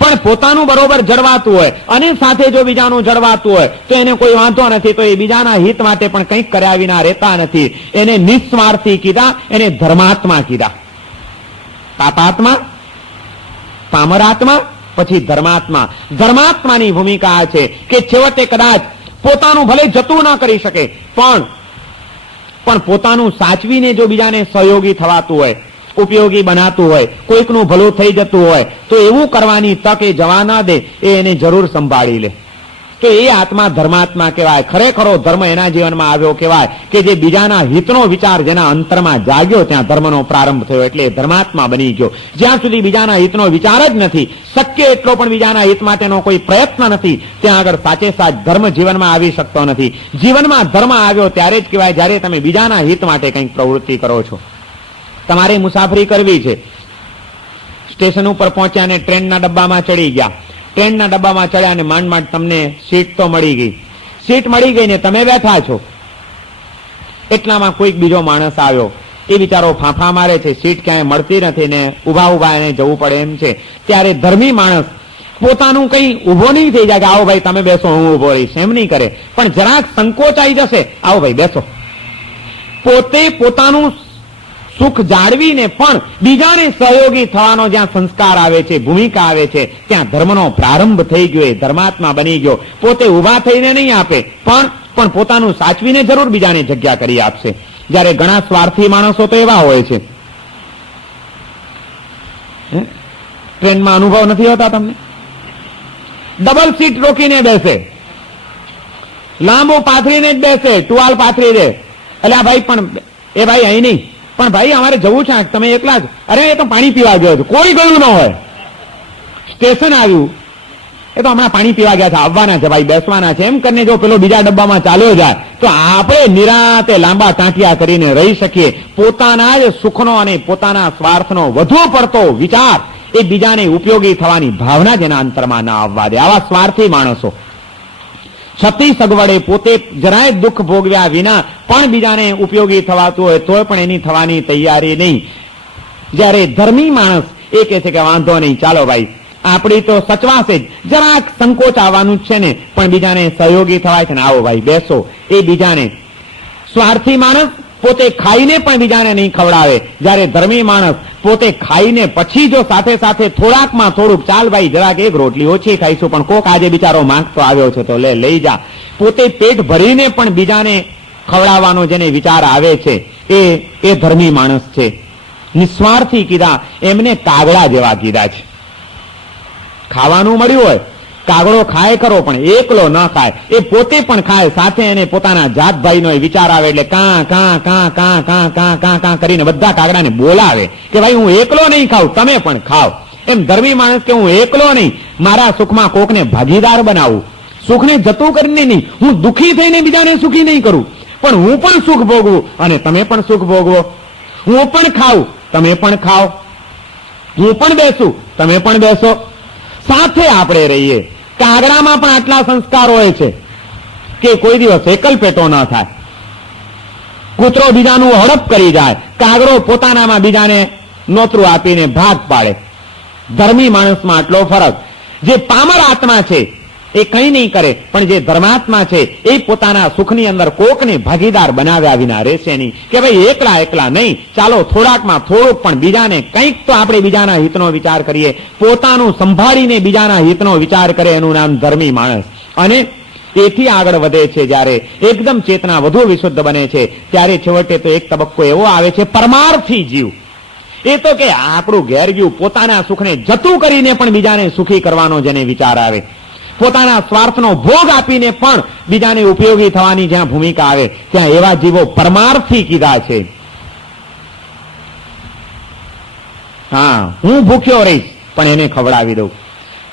પણ પોતાનું બરોબર જળવાતું હોય અને સાથે જો બીજાનું જળવાતું હોય તો એને કોઈ વાંધો નથી. તો એ બીજાના હિત માટે પણ કંઈક કર્યા વિના રહેતા નથી. એને નિસ્વાર્થી કીધા, એને ધર્માત્મા કીધા. પાપાત્મા, પામરાત્મા, પછી ધર્માત્મા. ધર્માત્માની ભૂમિકા આ છે કે છેવટે કદાચ પોતાનું ભલે જતું ના કરી શકે પણ પોતાનું સાચવીને જો બીજાને સહયોગી થવાતું હોય, ઉપયોગી બનાતું હોય, કોઈકનું ભલું થઈ જતું હોય તો એવું કરવાની તક એ જવા ના દે, એ એને જરૂર સંભાળી લે. તો એ આત્મા ધર્માત્મા કહેવાય. ખરેખરો ધર્મ એના જીવનમાં આવ્યો કહેવાય કે જે બીજાના હિતનો વિચાર જેના અંતરમાં જાગ્યો, ત્યાં ધર્મનો પ્રારંભ થયો, એટલે ધર્માત્મા બની ગયો. જ્યાં સુધી બીજાના હિતનો વિચાર જ નથી, શક્ય એટલો પણ બીજાના હિત માટેનો કોઈ પ્રયત્ન નથી, ત્યાં આગળ સાચે સાચ ધર્મ જીવનમાં આવી શકતો નથી. જીવનમાં ધર્મ આવ્યો ત્યારે જ કહેવાય જ્યારે તમે બીજાના હિત માટે કંઈક પ્રવૃત્તિ કરો છો. તમારે મુસાફરી કરવી છે, સ્ટેશન ઉપર પહોંચ્યા અને ટ્રેનના ડબ્બામાં ચડી ગયા, ટ્રેનના ડબ્બામાં ચડ્યા અને માંડ માંડ તમને સીટ તો મળી ગઈ, સીટ મળી ગઈ ને તમે બેઠા છો, એટલામાં કોઈક બીજો માણસ આવ્યો, એ બિચારો ફાંફા મારે છે, સીટ ક્યાંય મળતી નથી ને ઉભા ઉભા એને જવું પડે એમ છે. ત્યારે ધર્મી માણસ પોતાનું કંઈ ઉભો નહીં થઈ જાય કે આવો ભાઈ તમે બેસો, હું ઉભો રહીશ, એમ નહીં કરે, પણ જરાક સંકોચ આવી જશે, આવો ભાઈ બેસો. પોતે પોતાનું સુખ જાળવીને પણ બીજાને સહયોગી થવાનો જ્યાં સંસ્કાર આવે છે, ભૂમિકા આવે છે, ત્યાં ધર્મનો પ્રારંભ થઈ ગયો, એ ધર્માત્મા બની ગયો. પોતે ઉભા થઈને નહીં આપે પણ પોતાનું સાચવીને જરૂર બીજાને જગ્યા કરી આપશે. જ્યારે ઘણા સ્વાર્થી માણસો તો એવા હોય છે, ટ્રેનમાં અનુભવ નથી હોતા તમને? ડબલ સીટ રોકીને બેસે, લાંબો પાથરીને જ બેસે, ટુવાલ પાથરી દે, એટલે આ ભાઈ પણ એ ભાઈ અહીં નહીં, પણ ભાઈ અમારે જવું છે, તમે એકલા જ? અરે એ તો પાણી પીવા ગયો છે, કોઈ ગયું ન હોય. સ્ટેશન આવ્યું, એ તો હમણાં પાણી પીવા ગયા છે, આવવાના છે ભાઈ, બેસવાના છે, એમ કરીને જો પેલો બીજા ડબ્બામાં ચાલ્યો જાય તો આપણે નિરાતે લાંબા ટાંટિયા કરીને રહી શકીએ. પોતાના જ સુખનો અને પોતાના સ્વાર્થનો વધુ પડતો વિચાર, એ બીજાને ઉપયોગી થવાની ભાવના જેના અંતરમાં ના આવવા દે. આવા સ્વાર્થી માણસો છતી સગવડે પોતે જરાય દુઃખ ભોગવ્યા વિના પણ બીજાને ઉપયોગી થવાતું હોય તોય પણ એની થવાની તૈયારી નહીં. જ્યારે ધર્મી માણસ એ કહે છે કે વાંધો નહીં, ચાલો ભાઈ આપણી તો સચવાશે જ, જરાક સંકોચ આવવાનું જ છે ને, પણ બીજાને સહયોગી થવાય છે ને, આવો ભાઈ બેસો. એ બીજાને, સ્વાર્થી માણસ પોતે ખાઈને પણ બીજાને નહીં ખવડાવે, જ્યારે ધર્મી માણસ પોતે ખાઈને પછી જો સાથે સાથે થોડાકમાં થોડુંક, ચાલ ભાઈ જરાક એક રોટલી ઓછી ખાઈશું, પણ કોક આજે બિચારો માંગતો આવ્યો છે તો લઈ જા. પોતે પેટ ભરીને પણ બીજાને ખવડાવવાનો જેને વિચાર આવે છે એ ધર્મી માણસ છે. નિસ્વાર્થી કીધા, એમને કાગડા જેવા કીધા છે. ખાવાનું મળ્યું હોય, કાગડો ખાય ખરો પણ એકલો ન ખાય, એ પોતે પણ ખાય, સાથે એને પોતાના જાત ભાઈનો વિચાર આવે એટલે કાં કાં કાં કાં કાં કાં કાં કાં કરીને બધા કાગડાને બોલાવે કે ભાઈ હું એકલો નહીં ખાઉં, તમે પણ ખાઓ. એમ ધર્મી માણસ કે હું એકલો નહીં, મારા સુખમાં કોકને ભાગીદાર બનાવું, સુખને જતું કરીને નહીં, હું દુઃખી થઈને બીજાને સુખી નહીં કરું, પણ હું પણ સુખ ભોગવું અને તમે પણ સુખ ભોગવો. હું પણ ખાઉં, તમે પણ ખાઓ, હું પણ બેસું, તમે પણ બેસો, સાથે આપણે રહીએ. કાગડામાં પણ આટલા સંસ્કાર હોય છે કે કોઈ દિવસ એકલ પેટો ન થાય, કૂતરો બીજાનું હડપ કરી જાય, કાગડો પોતાનામાં બીજાને નોતરું આપીને ભાગ પાડે. ધર્મી માણસમાં આટલો ફરક. જે પામર આત્મા છે એ કંઈ નહીં કરે, પણ જે ધર્માત્મા છે એ પોતાના સુખની અંદર કોકને ભાગીદાર બનાવ્યા વિના રહેશે નહીં કે ભાઈ એકલા નહીં, ચાલો થોડાકમાં થોડુંક પણ બીજાને કંઈક તો આપણે બીજાના હિતનો વિચાર કરીએ. પોતાનું સંભાળીને બીજાના હિતનો વિચાર કરે, એનું નામ ધર્મી માણસ. અને તેથી આગળ વધે છે. જ્યારે એકદમ ચેતના વધુ વિશુદ્ધ બને છે ત્યારે છેવટે તો એક તબક્કો એવો આવે છે પરમાર્થી જીવ. એ તો કે આપણું ઘેર ગયું, પોતાના સુખને જતું કરીને પણ બીજાને સુખી કરવાનો જેને વિચાર આવે, પોતાના સ્વાર્થનો ભોગ આપીને પણ બીજાને ઉપયોગી થવાની જ્યાં ભૂમિકા આવે, ત્યાં એવા જીવો પરમાર્થી કીધા છે. હા, હું ભૂખ્યો રહીશ પણ એને ખવડાવી દઉં.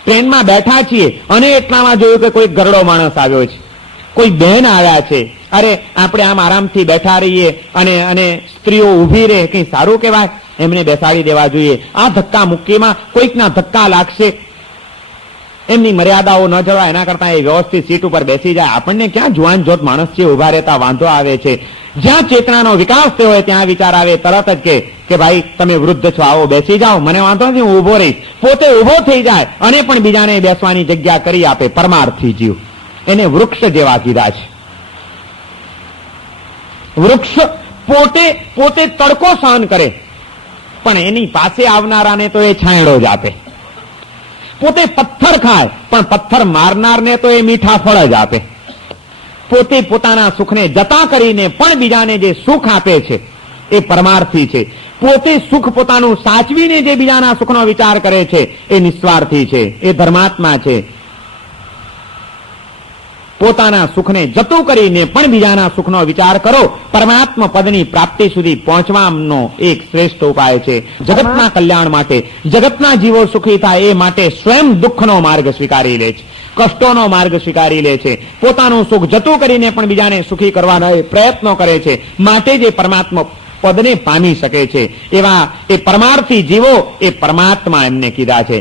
ટ્રેનમાં બેઠા છીએ અને એટલામાં જોયું કે કોઈ ગરડો માણસ આવ્યો છે, કોઈ બહેન આવ્યા છે, અરે આપણે આમ આરામથી બેઠા રહીએ અને સ્ત્રીઓ ઊભી રહે, કઈ સારું કહેવાય? એમને બેસાડી દેવા જોઈએ. આ ધક્કા મુક્કીમાં કોઈકના ધક્કા લાગશે, એમની મર્યાદાઓ ન જળવાય એના કરતા એ વ્યવસ્થિત સીટ ઉપર બેસી જાય. આપણને ક્યાં જુવાન જોત માણસ છે ઉભા રહેતા વાંધો આવે છે. જ્યાં ચેતનાનો વિકાસ થયો હોય ત્યાં વિચાર આવે તરત જ કે ભાઈ તમે વૃદ્ધ છો, આવો બેસી જાઓ, મને વાંધો નથી, હું ઉભો રહીશ. પોતે ઉભો થઈ જાય અને પણ બીજાને બેસવાની જગ્યા કરી આપે. પરમાર્થી જીવ, એને વૃક્ષ જેવા કીધા છે. વૃક્ષ પોતે તડકો સહન કરે, પણ એની પાસે આવનારાને તો એ છાંયડો જ આપે. પોતે પથ્થર ખાય, પણ પથ્થર મારનારને તો એ મીઠા ફળ જ આપે. પોતે પોતાના સુખને જતા કરીને પણ બીજાને જે સુખ આપે છે એ પરમાર્થી છે. પોતે સુખ પોતાનું સાચવીને જે બીજાના સુખનો વિચાર કરે છે એ નિસ્વાર્થી છે, એ ધર્માત્મા છે. પોતાના સુખને જતું કરીને પણ બીજાના સુખનો વિચાર કરો. પરમાત્મા પદની પ્રાપ્તિ સુધી પહોંચવાનો એક શ્રેષ્ઠ ઉપાય છે. જગતના કલ્યાણ માટે, જગતના જીવો સુખી થાય એ માટે સ્વયં દુઃખનો માર્ગ સ્વીકારી લે છે, કષ્ટોનો માર્ગ સ્વીકારી લે છે. પોતાનું સુખ જતું કરીને પણ બીજાને સુખી કરવાના પ્રયત્નો કરે છે. માટે જે પરમાત્મા પદને પામી શકે છે એવા એ પરમાર્થી જીવો એ પરમાત્મા એમને કીધા છે.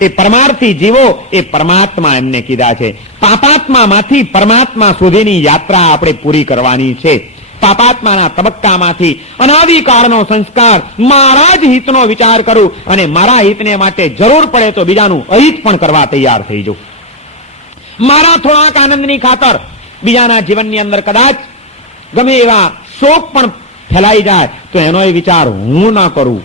એ પરમાર્થી જીવો એ પરમાત્મા એમને કીધા છે. પાપાત્મામાંથી પરમાત્મા સુધીની યાત્રા આપણે પૂરી કરવાની છે. પાપાત્માના તબક્કામાંથી અનાદિકાળનો સંસ્કાર, મારા જ હિતનો વિચાર કરું અને મારા હિતને માટે જરૂર પડે તો બીજાનું અહિત પણ કરવા તૈયાર થઈ જવું. મારા થોડાક આનંદની ખાતર બીજાના જીવનની અંદર કદાચ ગમે એવા શોક પણ ફેલાઈ જાય તો એનો એ વિચાર હું ના કરું.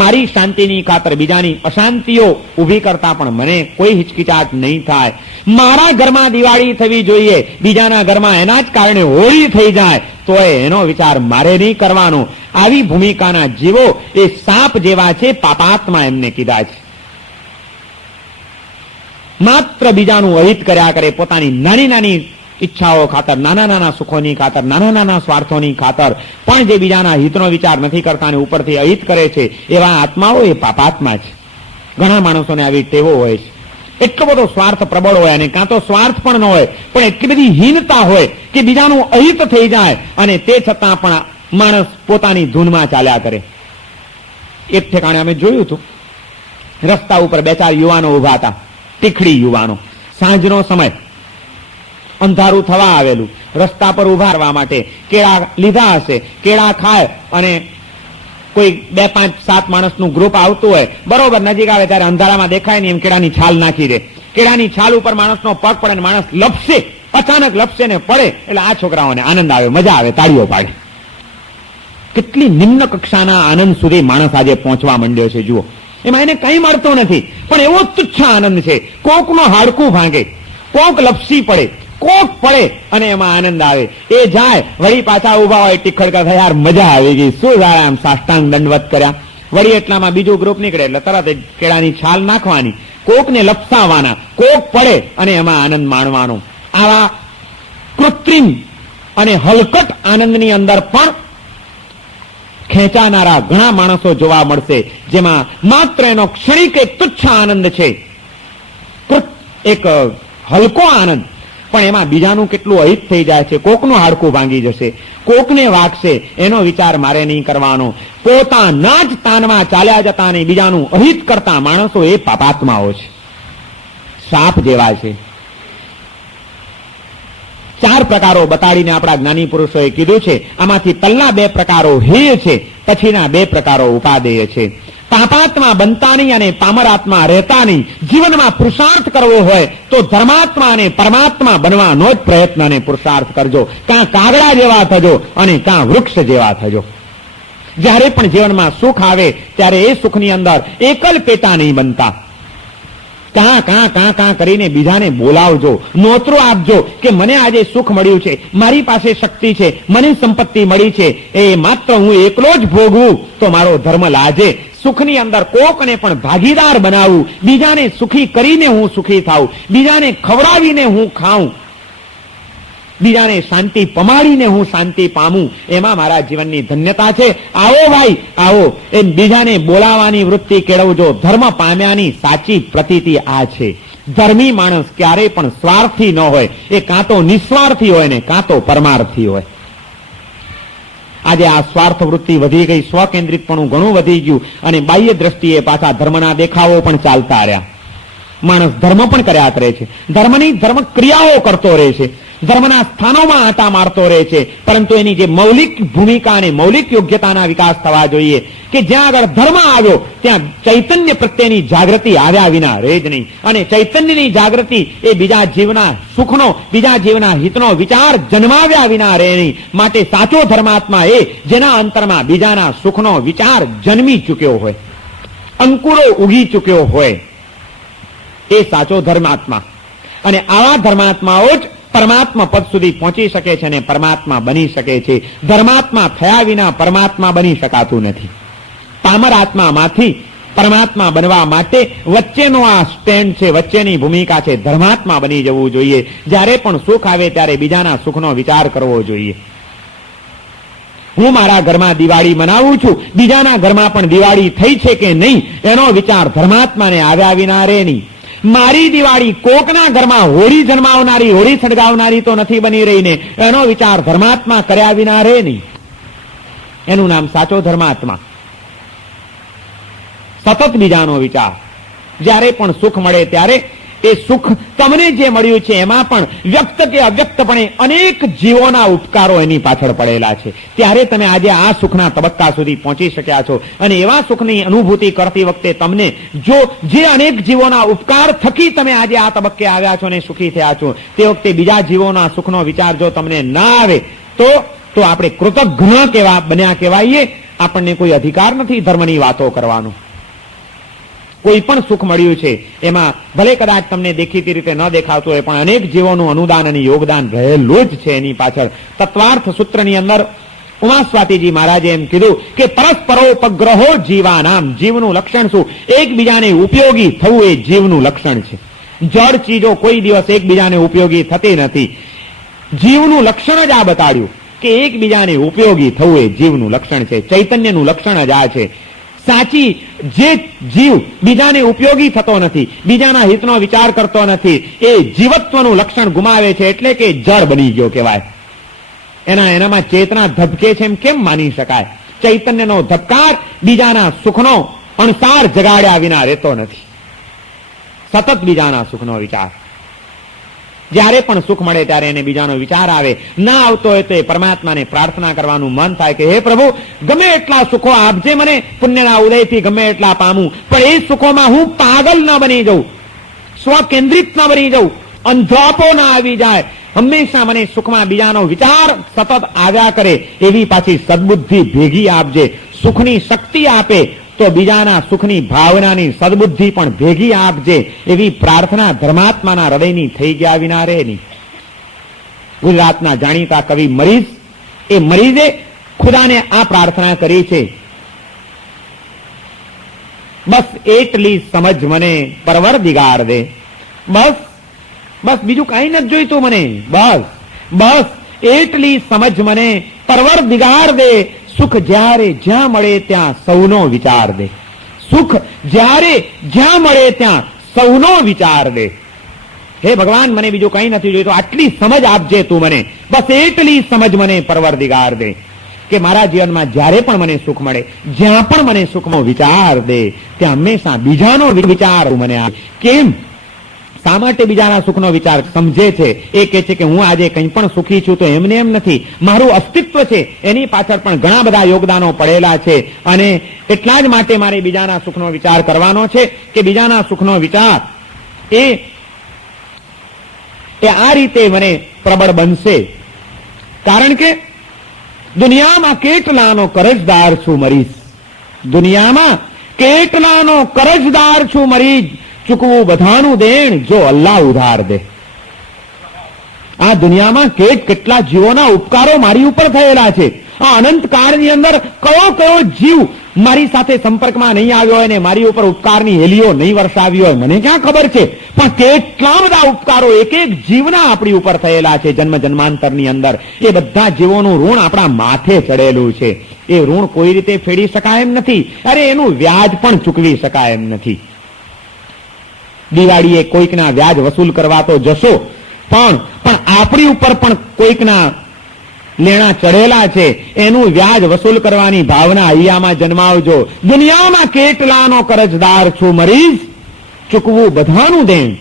મારી શાંતિની ખાતર બીજાની અશાંતિઓ ઉભી કરતા પણ મને કોઈ હિચકિચાટ નહીં થાય. મારા ઘરમાં દિવાળી થવી જોઈએ, બીજાના ઘરમાં એના જ કારણે હોળી થઈ જાય તો એનો વિચાર મારે નહીં કરવાનો. આવી ભૂમિકાના જીવો એ સાપ જેવા છે, પાપાત્મા એમને કીધા છે. માત્ર બીજાનું અહિત કર્યા કરે, પોતાની નાની નાની ઈચ્છાઓ ખાતર, નાના નાના સુખોની ખાતર, નાના નાના સ્વાર્થોની ખાતર પણ જે બીજાના હિતનો વિચાર નથી કરતા અને ઉપરથી અહિત કરે છે એવા આત્માઓ એ પાપાત્મા છે. ઘણા માણસોને આવી ટેવો હોય છે. એટલો બધો સ્વાર્થ પ્રબળ હોય અને કાં તો સ્વાર્થ પણ ન હોય પણ એટલી બધી હીનતા હોય કે બીજાનું અહિત થઈ જાય અને તે છતાં પણ માણસ પોતાની ધૂનમાં ચાલ્યા કરે. એક ઠેકાણે અમે જોયું હતું, રસ્તા ઉપર બે ચાર યુવાનો ઉભા હતા, તીખડી યુવાનો. સાંજનો સમય, અંધારું થવા આવેલું, રસ્તા પર ઉભા રહેવા માટે કેળા લીધા હશે. કેળા ખાય અને કોઈ 2, 5, 7 માણસનું ગ્રુપ આવતું હોય, બરોબર નજીક આવે ત્યારે અંધારામાં દેખાય નહીં એમ કેળાની છાલ નાખી દે. કેળાની છાલ ઉપર માણસનો પગ પડે ને માણસ લપસે, અચાનક લપસે ને પડે એટલે આ છોકરાઓને આનંદ આવે, મજા આવે, તાળીઓ પાડે. કેટલી નિમ્ન કક્ષાના આનંદ સુધી માણસ આજે પહોંચવા માંડ્યો છે. જુઓ, એમાં એને કંઈ મળતું નથી પણ એવો તુચ્છ આનંદ છે. કોકનો હાડકું ભાંગે, કોક લપસી પડે, કોક પડે અને એમાં આનંદ આવે. એ જાય વળી પાછા ઉભા હોય, ટીખડ કરતા યાર મજા આવી ગઈ, શું સારા આમ સાષ્ટાંગ દંડવત કર્યા. વળી એટલામાં બીજું ગ્રુપ નીકળે એટલે તરત જ કેળાની છાલ નાખવાની, કોકને લપસાવાના, કોક પડે અને એમાં આનંદ માણવાનો. આવા કૃત્રિમ અને હલકટ આનંદની અંદર પણ ખેંચાનારા ઘણા માણસો જોવા મળશે, જેમાં માત્ર એનો ક્ષણિક એક તુચ્છ આનંદ છે, એક હલકો આનંદ, પણ એમાં બીજાનું કેટલું અહિત થઈ જાય છે. કોકનું હાડકું ભાંગી જશે, કોકને વાગશે, એનો વિચાર મારે નહીં કરવાનો. પોતાના જ તાનમાં ચાલ્યા જતા અને બીજાનું અહિત કરતા માણસો એ પાપાત્માઓ છે, સાપ જેવા છે. 4 પ્રકારો બતાડીને આપણા જ્ઞાની પુરુષોએ કીધું છે. આમાંથી પહેલા 2 પ્રકારો હેય છે, પછીના 2 પ્રકારો ઉપાદેય છે. પાપાત્મા બનતા નહીં અને પામરાત્મા રહેતા નહીં. જીવનમાં પુરુષાર્થ કરવો હોય તો ધર્માત્મા અને પરમાત્મા બનવાનો જ પ્રયત્ન અને પુરુષાર્થ કરજો. કાં કાગડા જેવા થજો અને કાં વૃક્ષ જેવા થજો. જ્યારે પણ જીવનમાં સુખ આવે ત્યારે એ સુખની અંદર એકલ પેટા નહીં બનતા. કાં કાં કાં કાં કરીને બીજાને બોલાવજો, નોતરો આપજો કે મને આજે સુખ મળ્યું છે, મારી પાસે શક્તિ છે, મને સંપત્તિ મળી છે, એ માત્ર હું એકલો જ ભોગવું તો મારો ધર્મ લાજે. સુખની અંદર કોકને પણ ભાગીદાર બનાવવું, બીજાને સુખી કરીને હું સુખી થાઉં, બીજાને ખવડાવીને હું ખાઉં, બીજાને શાંતિ પમાડીને હું શાંતિ પામું, એમાં મારા જીવનની ધન્યતા છે. આવો ભાઈ આવો એમ બીજાને બોલાવવાની વૃત્તિ કેળવજો. ધર્મ પામ્યાની સાચી પ્રતીતિ આ છે. ધર્મી માણસ ક્યારેય પણ સ્વાર્થી ન હોય, એ કાં તો નિસ્વાર્થી હોય ને કાં તો પરમાર્થી હોય. આજે આ સ્વાર્થ વૃત્તિ વધી ગઈ, સ્વકેન્દ્રિતપણું ઘણું વધી ગયું અને બાહ્ય દ્રષ્ટિએ પાછા ધર્મના દેખાવો પણ ચાલતા રહ્યા. માણસ ધર્મ પણ કર્યા કરે છે, ધર્મની ધર્મ ક્રિયાઓ કરતો રહે છે, ધર્મના સ્થાનોમાં આંટા મારતો રહે છે, પરંતુ એની જે મૌલિક ભૂમિકા અને મૌલિક યોગ્યતાના વિકાસ થવા જોઈએ કે જ્યાં આગળ ધર્મ આવ્યો ત્યાં ચૈતન્ય પ્રત્યેની જાગૃતિ આવ્યા વિના રહે જ નહીં. અને ચૈતન્યની જાગૃતિ એ બીજા જીવના સુખનો, બીજા જીવના હિતનો વિચાર જન્માવ્યા વિના રહે નહીં. માટે સાચો ધર્માત્મા એ જેના અંતરમાં બીજાના સુખનો વિચાર જન્મી ચૂક્યો હોય, અંકુરો ઉગી ચૂક્યો હોય, એ સાચો ધર્માત્મા. અને આવા ધર્માત્માઓ જ પરમાત્મા પદ સુધી પહોંચી શકે છે અને પરમાત્મા બની શકે છે. ધર્માત્મા થયા વિના પરમાત્મા બની શકાતું નથી. પામર આત્મામાંથી પરમાત્મા બનવા માટે વચ્ચેનો આ સ્ટેન્ડ છે, વચ્ચેની ભૂમિકા છે, ધર્માત્મા બની જવું જોઈએ. જ્યારે પણ સુખ આવે ત્યારે બીજાના સુખનો વિચાર કરવો જોઈએ. હું મારા ઘરમાં દિવાળી મનાવું છું, બીજાના ઘરમાં પણ દિવાળી થઈ છે કે નહીં એનો વિચાર ધર્માત્માને આવ્યા વિના રહે નહીં. મારી દિવાળી કોકના ઘરમાં હોળી જન્માવનારી, હોળી સળગાવનારી તો નથી બની રહીને એનો વિચાર ધર્માત્મા કર્યા વિના રહે નહીં. એનું નામ સાચો ધર્માત્મા. સતત બીજાનો વિચાર. જ્યારે પણ સુખ મળે ત્યારે એ સુખ તમને જે મળ્યું છે એમાં પણ વ્યક્ત કે અવ્યક્તપણે અનેક જીવોના ઉપકારો એની પાછળ પડેલા છે. ત્યારે તમે આજે આ સુખના તબક્કા સુધી પહોંચી શક્યા છો. અને એવા સુખની અનુભૂતિ કરતી વખતે તમને જો જે અનેક જીવોના ઉપકાર થકી તમે આજે આ તબક્કે આવ્યા છો અને સુખી થયા છો, તે વખતે બીજા જીવોના સુખનો વિચાર જો તમને ના આવે તો આપણે કૃતજ્ઞ કેવા બન્યા કહેવાઈએ. આપણને કોઈ અધિકાર નથી ધર્મની વાતો કરવાનો. કોઈ પણ સુખ મળ્યું છે એમાં ભલે કદાચ તમને દેખીતી રીતે ન દેખાતું હોય, પણ અનેક જીવોનું અનુદાન અને યોગદાન રહેલું જ છે એની પાછળ. તત્વાર્થ સૂત્રની અંદર ઉમા સ્વાતીજી મહારાજે એમ કીધું કે પરસ્પરોપગ્રહો જીવાનામ. જીવનું લક્ષણ શું? એકબીજાને ઉપયોગી થવું એ જીવનું લક્ષણ છે. જળ ચીજો કોઈ દિવસ એકબીજાને ઉપયોગી થતી નથી. જીવનું લક્ષણ જ આ બતાડ્યું કે એકબીજાને ઉપયોગી થવું એ જીવનું લક્ષણ છે. ચૈતન્યનું લક્ષણ જ આ છે. સાચી જે જીવ બીજાને ઉપયોગી થતો નથી, બીજાના હિતનો વિચાર કરતો નથી, એ જીવત્વનું લક્ષણ ગુમાવે છે, એટલે કે જળ બની ગયો કહેવાય. એનામાં ચેતના ધબકે છે એમ કેમ માની શકાય? ચૈતન્યનો ધબકાર બીજાના સુખનો અણસાર જગાડ્યા વિના રહેતો નથી. સતત બીજાના સુખનો વિચાર. જ્યારે પણ સુખ મળે ત્યારે એને બીજાનો વિચાર આવે. ના આવતો હોય તો એ પરમાત્માને પ્રાર્થના કરવાનું મન થાય કે હે પ્રભુ, ગમે એટલા સુખો આપજે મને, પુણ્યના ઉદયથી ગમે એટલા પામું, પણ એ સુખોમાં હું પાગલ ન બની જઉં, સ્વકેન્દ્રિત ન બની જઉં, અંધાપો ના આવી જાય. હંમેશા મને સુખમાં બીજાનો વિચાર સતત આવ્યા કરે એવી પાછી સદબુદ્ધિ ભેગી આપજે. સુખની શક્તિ આપે તો બીજાના સુખની ભાવનાની સદબુદ્ધિ પણ ભેગી આપજે એવી પ્રાર્થના ધર્માત્માના હૃદયની થઈ ગયા વિના રહે નહીં. ગુજરાતના જાણીતા કવિ મરીઝ, એ મરીઝે ખુદાને આ પ્રાર્થના કરી છે, બસ એટલી સમજ મને પરવરદિગાર દે. બસ બસ બીજું કઈ નથી જોઈતું મને, બસ એટલી સમજ મને પરવરદિગાર દે. સુખ જ્યારે જ્યાં મળે ત્યાં સૌનો વિચાર દે. સુખ જ્યારે જ્યાં મળે ત્યાં સૌનો વિચાર દે. હે ભગવાન, મને બીજું કઈ નથી જોઈતું, આટલી સમજ આપજે તું મને, બસ એટલી સમજ મને પરવરદિગાર દે કે મારા જીવનમાં જ્યારે પણ મને સુખ મળે, જ્યાં પણ મને સુખનો વિચાર દે, ત્યાં હંમેશા બીજાનો વિચાર મને આપે. કેમ? શા માટે બીજાના સુખનો વિચાર સમજે છે? એ કહે છે કે હું આજે કંઈ પણ સુખી છું તો એમને એમ નથી, મારું અસ્તિત્વ છે એની પાછળ પણ ઘણા બધા યોગદાનો પડેલા છે. અને એટલા જ માટે મારે બીજાના સુખનો વિચાર કરવાનો છે કે બીજાના સુખનો વિચાર એ આ રીતે મને પ્રબળ બનશે. કારણ કે દુનિયામાં કેટલાનો કરજદાર છું મરીઝ, દુનિયામાં કેટલાનો કરજદાર છું મરીઝ, ચૂકવું બધાનું દેણ જો અલ્લાહ ઉધાર દે. આ દુનિયામાં કેટલા જીવોના ઉપકારો મારી ઉપર થયેલા છે. આ અનંત કાળની અંદર કયો જીવ મારી સાથે સંપર્કમાં નહીં આવ્યો હોય ને મારી ઉપર ઉપકારની હેલીઓ નહીં વરસાવી હોય, મને ક્યાં ખબર છે. પણ કેટલા બધા ઉપકારો એક એક જીવના આપણી ઉપર થયેલા છે જન્મ જન્માંતરની અંદર. એ બધા જીવોનું ઋણ આપણા માથે ચડેલું છે. એ ઋણ કોઈ રીતે ફેડી શકાય એમ નથી. અરે એનું વ્યાજ પણ ચૂકવી શકાય એમ નથી. દિવાળીએ કોઈકના વ્યાજ વસૂલ કરવા તો જશો, પણ આપણી ઉપર પણ કોઈકના લેણા ચડેલા છે એનું વ્યાજ વસૂલ કરવાની ભાવના અહીંયામાં જન્માવજો. દુનિયામાં કેટલાનો કરજદાર છું મરીઝ, ચૂકવું બધાનું દેણ.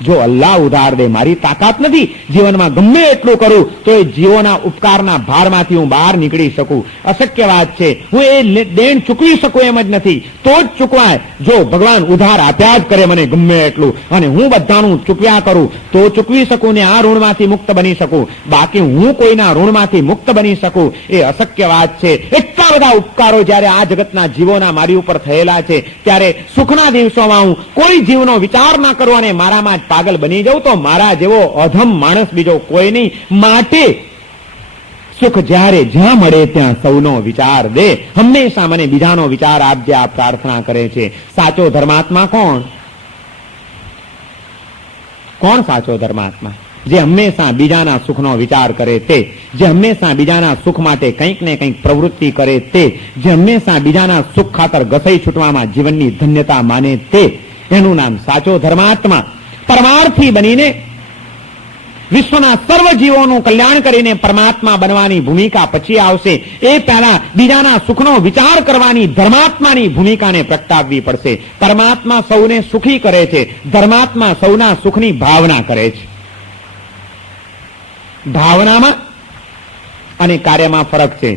જો અલ્લાહ ઉધાર દે, મારી તાકાત નથી જીવનમાં ગમે એટલું કરું તો એ જીવોના ઉપકારના ભારમાંથી હું બહાર નીકળી શકું. અશક્ય વાત છે. હું એ દેણ ચૂકવી શકું એમ જ નથી. તો જ ચૂકવાય જો ભગવાન ઉધાર આપ્યા જ કરે મને ગમે એટલું, અને હું બધાનું ચૂકવ્યા કરું તો ચૂકવી શકું ને આ ઋણમાંથી મુક્ત બની શકું. બાકી હું કોઈના ઋણમાંથી મુક્ત બની શકું એ અશક્ય વાત છે. એટલા બધા ઉપકારો જ્યારે આ જગતના જીવોના મારી ઉપર થયેલા છે, ત્યારે સુખના દિવસોમાં હું કોઈ જીવનો વિચાર ના કરું અને મારામાં પાગલ બની જાઉં તો મારા જેવો અધમ માણસ બીજો કોઈ નહીં. માટે સુખ જ્યારે જ્યાં મળે ત્યાં સૌનો વિચાર દે, હંમેશા મને બીજાનો વિચાર આપજે, આ પ્રાર્થના કરે છે. સાચો ધર્માત્મા કોણ? કોણ સાચો ધર્માત્મા? જે હંમેશા બીજાના સુખનો વિચાર કરે તે, જે હંમેશા બીજાના સુખ માટે કંઈક ને કંઈક પ્રવૃત્તિ કરે તે, જે હંમેશા બીજાના સુખ ખાતર ઘસાઈ છૂટવામાં જીવનની ધન્યતા માને તે, એનું નામ સાચો ધર્માત્મા. પરમાર્થી બનીને વિશ્વના સર્વ જીવોનું કલ્યાણ કરીને પરમાત્મા બનવાની ભૂમિકા પછી આવશે. એ પહેલા બીજાના સુખનો વિચાર કરવાની ધર્માત્માની ભૂમિકાને પ્રગટાવવી પડશે. પરમાત્મા સૌને સુખી કરે છે, ધર્માત્મા સૌના સુખની ભાવના કરે છે. ભાવનામાં અને કાર્યમાં ફરક છે.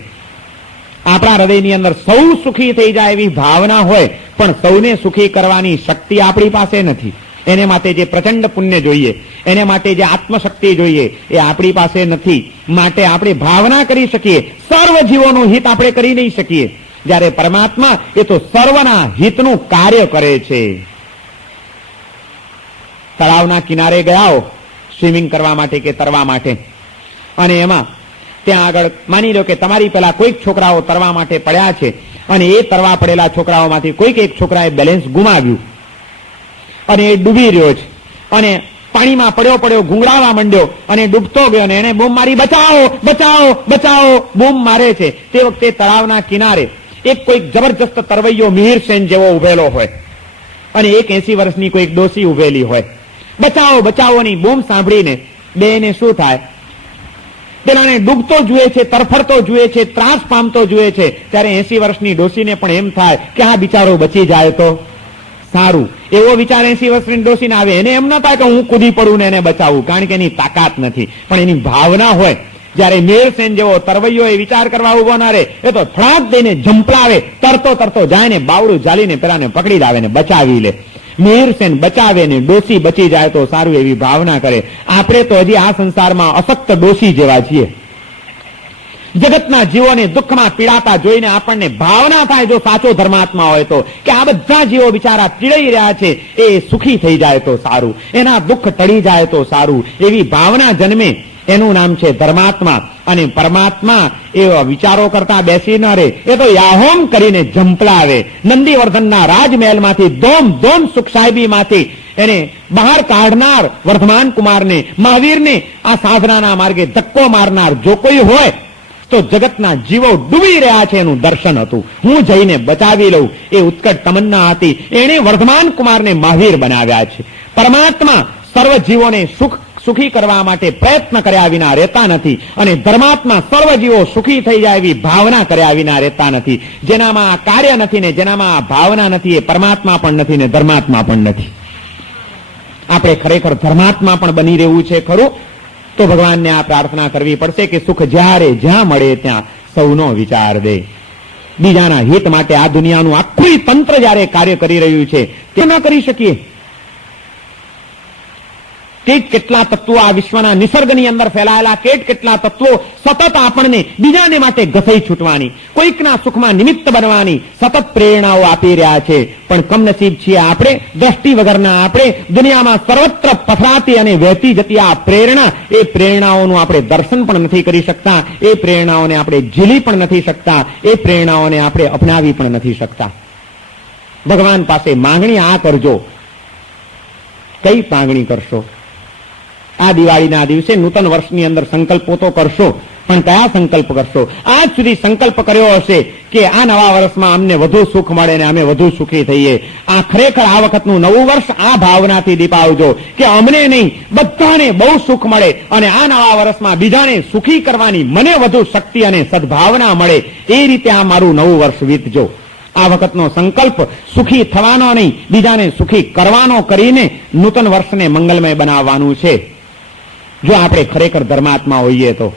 આપણા હૃદયની અંદર સૌ સુખી થઈ જાય એવી ભાવના હોય, પણ સૌને સુખી કરવાની શક્તિ આપણી પાસે નથી. એને માટે જે પ્રચંડ પુણ્ય જોઈએ, એને માટે જે આત્મશક્તિ જોઈએ એ આપણી પાસે નથી. માટે આપણે ભાવના કરી શકીએ, સર્વ જીવોનું હિત આપણે કરી નહીં શકીએ. જ્યારે પરમાત્મા એ તો સર્વના હિતનું કાર્ય કરે છે. તળાવના કિનારે ગયા હો સ્વિમિંગ કરવા માટે કે તરવા માટે, અને એમાં ત્યાં આગળ માની લો કે તમારી પેલા કોઈક છોકરાઓ તરવા માટે પડ્યા છે, અને એ તરવા પડેલા છોકરાઓમાંથી કોઈક એક છોકરાએ બેલેન્સ ગુમાવ્યું અને એ ડૂબી રહ્યો છે, અને પાણીમાં પડ્યો ગુંગળાવા માંડ્યો અને ડૂબતો ગયો, અને એને બૂમ મારી બચાવો બચાવો બચાવો બૂમ મારે છે. તે વખતે તળાવના કિનારે એક કોઈક જબરજસ્ત તરવૈયો મિહિરસેન જેવો ઉભેલો હોય, અને એક 80 વર્ષની કોઈક ડોસી ઉભેલી હોય. બચાવો બચાવોની બૂમ સાંભળીને બેને શું થાય? પેલાને ડૂબતો જુએ છે, તરફડતો જુએ છે, ત્રાસ પામતો જુએ છે, ત્યારે 80 વર્ષની ડોસીને પણ એમ થાય કે આ બિચારો બચી જાય તો સારું. એવો વિચાર 80 વર્ષની ડોસીને આવે. એને એમ ના થાય કે હું કૂદી પડું ને એને બચાવું, કારણ કે એની તાકાત નથી. પણ એની ભાવના હોય. જ્યારે મેરસેન જેવો તરવૈયો એ વિચાર કરવા ઉભો ના રહે, એ તો ફળાક દઈને ઝંપલાવે, તરતો જાય ને બાવડું ઝાલીને પેલાને પકડી લાવે ને બચાવી લે. મેરસેન બચાવે ને ડોસી બચી જાય તો સારું, એવી ભાવના કરે. આપણે તો હજી આ સંસારમાં અશક્ત ડોસી જેવા છીએ. જગતના જીવોને દુઃખમાં પીડાતા જોઈને આપણને ભાવના થાય, જો સાચો ધર્માત્મા હોય તો, કે આ બધા જીવો બિચારા પીડાઈ રહ્યા છે, એ સુખી થઈ જાય તો સારું, એના દુઃખ ટળી જાય તો સારું, એવી ભાવના જન્મે. એનું નામ છે ધર્માત્મા. અને પરમાત્મા એવા વિચારો કરતા બેસી ન રહે, એ તો યાહોમ કરીને ઝંપલાવે. નંદીવર્ધનના રાજમહેલમાંથી ધોમ સુખ સાહેબીમાંથી એને બહાર કાઢનાર વર્ધમાન કુમારને, મહાવીરને આ સાધનાના માર્ગે ધક્કો મારનાર જો કોઈ હોય તો જગતના જીવો ડૂબી રહ્યા છે એનું દર્શન હતું. હું જઈને બચાવી લઉં એ ઉત્કટ તમન્ના હતી. એણે વર્ધમાન કુમારને મહાવીર બનાવ્યા છે. પરમાત્મા સર્વ જીવોને સુખી કરવા માટે પ્રયત્ન કર્યા વિના રહેતા નથી, અને ધર્માત્મા સર્વ જીવો સુખી થઈ જાય એવી ભાવના કર્યા વિના રહેતા નથી. જેનામાં આ કાર્ય નથી ને જેનામાં આ ભાવના નથી, એ પરમાત્મા પણ નથી ને ધર્માત્મા પણ નથી. આપણે ખરેખર ધર્માત્મા પણ બની રહેવું છે ખરું, તો ભગવાનને આ પ્રાર્થના કરવી પડશે કે સુખ જ્યારે જ્યાં મળે ત્યાં સૌનો વિચાર દે. બીજાના હિત માટે આ દુનિયાનું આખું તંત્ર જ્યારે કાર્ય કરી રહ્યું છે તે ન કરી શકીએ. કેટલા તત્વો આ વિશ્વના નિસર્ગની અંદર ફેલાયેલા, કેટલા તત્વો સતત આપણને બીજાને માટે ઘસાઈ છૂટવાની, કોઈકના સુખમાં નિમિત્ત બનવાની સતત પ્રેરણાઓ આપી રહ્યા છે. પણ કમનસીબ છીએ આપણે, દ્રષ્ટિ વગરના આપણે. દુનિયામાં સર્વત્ર પથરાતી અને વહેતી જતી આ પ્રેરણા, એ પ્રેરણાઓનું આપણે દર્શન પણ નથી કરી શકતા, એ પ્રેરણાઓને આપણે ઝીલી પણ નથી શકતા, એ પ્રેરણાઓને આપણે અપનાવી પણ નથી શકતા. ભગવાન પાસે માંગણી આ કરજો. કઈ માંગણી કરશો? આ દિવાળીના દિવસે નૂતન વર્ષની અંદર સંકલ્પો તો કરશો, પણ કયા સંકલ્પ કરશો? આજ સુધી સંકલ્પ કર્યો હશે કે આ નવા વર્ષમાં અમને વધુ સુખ મળે ને અમે વધુ સુખી થઈએ. આ ખરેખર આ વખતનું નવું વર્ષ આ ભાવનાથી દીપાવજો કે અમને નહીં, બધાને બહુ સુખ મળે અને આ નવા વર્ષમાં બીજાને સુખી કરવાની મને વધુ શક્તિ અને સદભાવના મળે. એ રીતે આ મારું નવું વર્ષ વીતજો. આ વખતનો સંકલ્પ સુખી થવાનો નહીં, બીજાને સુખી કરવાનો કરીને નૂતન વર્ષને મંગલમય બનાવવાનું છે. જો આપણે ખરેખર ધર્માત્મા હોઈએ તો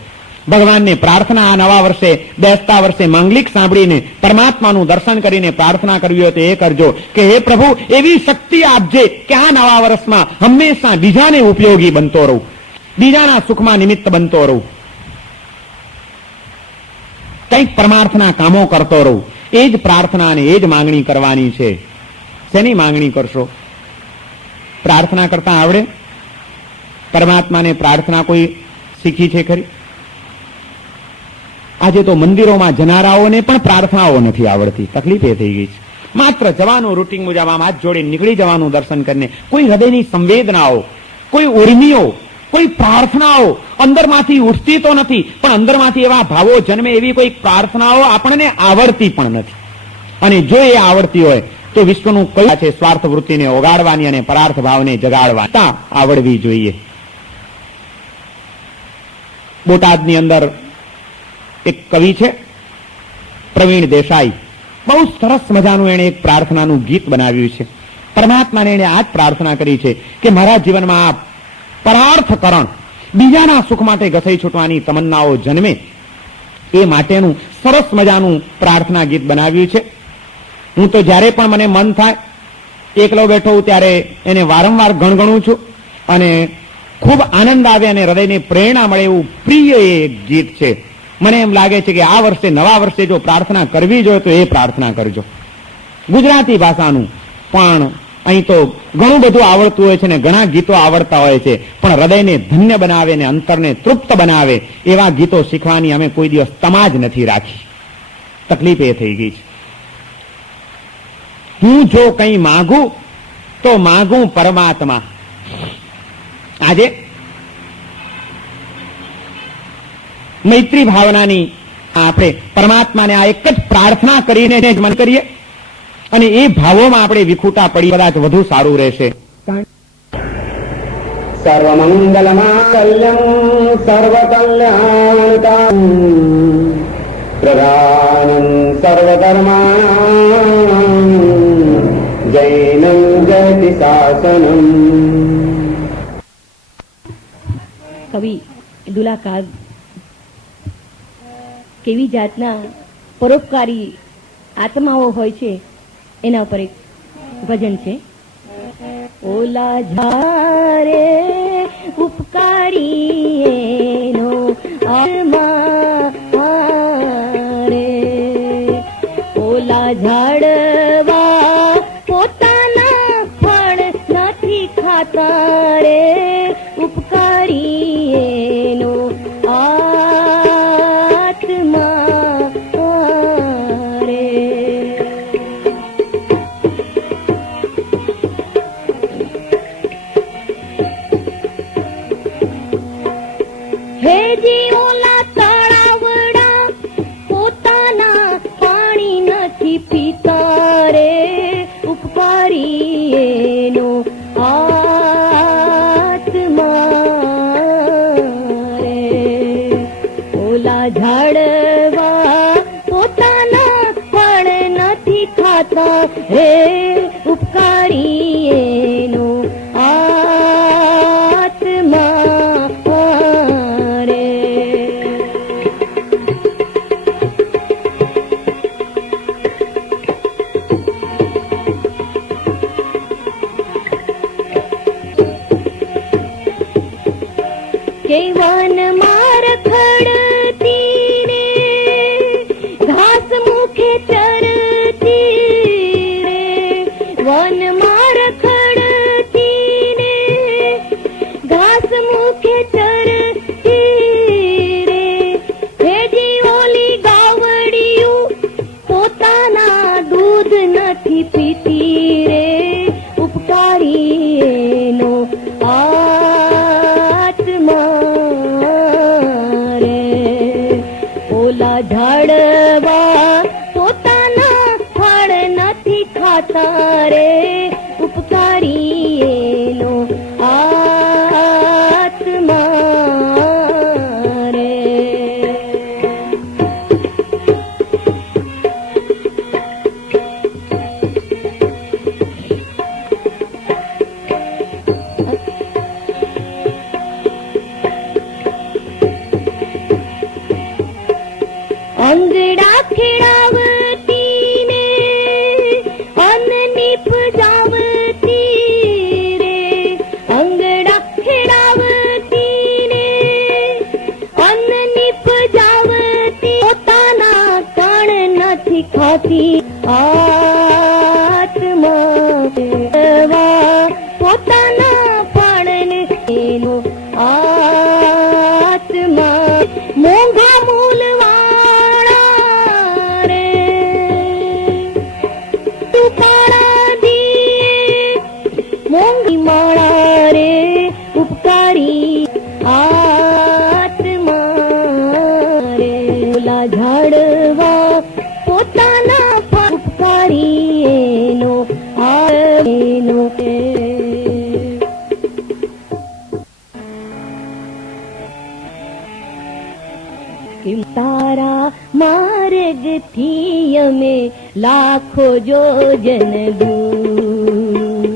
ભગવાનને પ્રાર્થના આ નવા વર્ષે, બેસતા વર્ષે માંગલિક સાંભળીને પરમાત્માનું દર્શન કરીને પ્રાર્થના કરવી હોય તો એ કરજો કે હે પ્રભુ, એવી શક્તિ આપજે કે આ નવા વર્ષમાં હંમેશા બીજાને ઉપયોગી બનતો રહું, બીજાના સુખમાં નિમિત્ત બનતો રહું, કંઈક પરમાર્થના કામો કરતો રહું. એ જ પ્રાર્થના અને એ જ માંગણી કરવાની છે. શેની માંગણી કરશો? પ્રાર્થના કરતા આવડે? પરમાત્માને પ્રાર્થના કોઈ શીખી છે ખરી? આજે તો મંદિરોમાં જનારાઓને પણ પ્રાર્થનાઓ નથી આવડતી. તકલીફ એ થઈ ગઈ છે. માત્ર જવાનું રૂટીન મુજબ આમ હાથ જોડી નીકળી જવાનું દર્શન કરીને. કોઈ હૃદયની સંવેદનાઓ, કોઈ ઉર્મિઓ, કોઈ પ્રાર્થનાઓ અંદરમાંથી ઉઠતી તો નથી, પણ અંદરમાંથી એવા ભાવો જન્મે એવી કોઈ પ્રાર્થનાઓ આપણને આવડતી પણ નથી. અને જો એ આવડતી હોય તો વિશ્વનું કયું છે સ્વાર્થ વૃત્તિને ઓગાળવાની અને પરાર્થ ભાવને જગાડવાની આવડવી જોઈએ. બોટાદની અંદર એક કવિ છે પ્રવીણ દેસાઈ, બહુ સરસ મજાનું એને એક પ્રાર્થનાનું ગીત બનાવ્યું છે. પરમાત્માને એને આ જ પ્રાર્થના કરી છે કે મારા જીવનમાં આ પરાર્થકરણ, બીજાના સુખ માટે ઘસાઈ છૂટવાની તમન્નાઓ જન્મે એ માટેનું સરસ મજાનું પ્રાર્થના ગીત બનાવ્યું છે. હું તો જ્યારે પણ મને મન થાય, એકલો બેઠો હું ત્યારે એને વારંવાર ગણગણું છું અને ખૂબ આનંદ આવે અને હૃદયને પ્રેરણા મળે એવું પ્રિય એ ગીત છે. મને એમ લાગે છે કે આ વર્ષે, નવા વર્ષે જો પ્રાર્થના કરવી જોઈએ તો એ પ્રાર્થના કરજો. ગુજરાતી ભાષાનું પણ અહીં તો ઘણું બધું આવડતું હોય છે ને ઘણા ગીતો આવડતા હોય છે, પણ હૃદયને ધન્ય બનાવે ને અંતરને તૃપ્ત બનાવે એવા ગીતો શીખવાની અમે કોઈ દિવસ તમાજ નથી રાખી. તકલીફ એ થઈ ગઈ છે. હું જો કંઈ માગું તો માગું પરમાત્મા. આજે મૈત્રી ભાવનાની આપણે પરમાત્માને આ એક જ પ્રાર્થના કરીને જ મન કરીએ અને એ ભાવોમાં આપણે વિખૂટા પડી કદાચ વધુ સારું રહેશે. સર્વમંગલ માંગલ્યમ સર્વકલ્યાણકામ પ્રધાનમ સર્વધર્માણામ જૈનમ જયતિ શાસનમ. કવિ દુલાકાદ કેવી જાતના પરોપકારી આત્માઓ હોય છે એના ઉપર એક ભજન છે. ઓલા ઝારે ઉપકારી એનો આત્મારે, ઓલા ઝાડવા પોતાના ફળ નથી ખાતા રે, ઉપકારી એનો ઝાડવા પોતાના ફળ નથી ખાતા હે, ઉપકારી એનો આત્મા રે. કે વન માર ખડતી રે ઘાસ મુખે ચરતી રે, વન માર ખડતી રે ઘાસ મુખે ચરતી રે, હેજી ઓલી ગાવડિયું પોતાના દૂધ નથી પીતી રે, ઉપકારી એનો આત્મા રે. દાતા રે ઉપકારી એનો આત્મા રે. અંગડા ખેડાવતી ને અન્ન નીપજાવતી રે. અંગડા ખેડાવતી ને અન્ન નીપજાવતી પોતાના કણ નથી ખાતી આત્મા પોતાના પણ એનો આત્મા. મોંઘા મૂલવાળા રે તું પાડા દીએ મોંઘી માળા રે ઉપકારી આત્મા રે. ઓલા ઝાડવા પોતાના ઉપકારી એનો એનો તારા માર્ગથી અમે લાખો જોજન દૂર.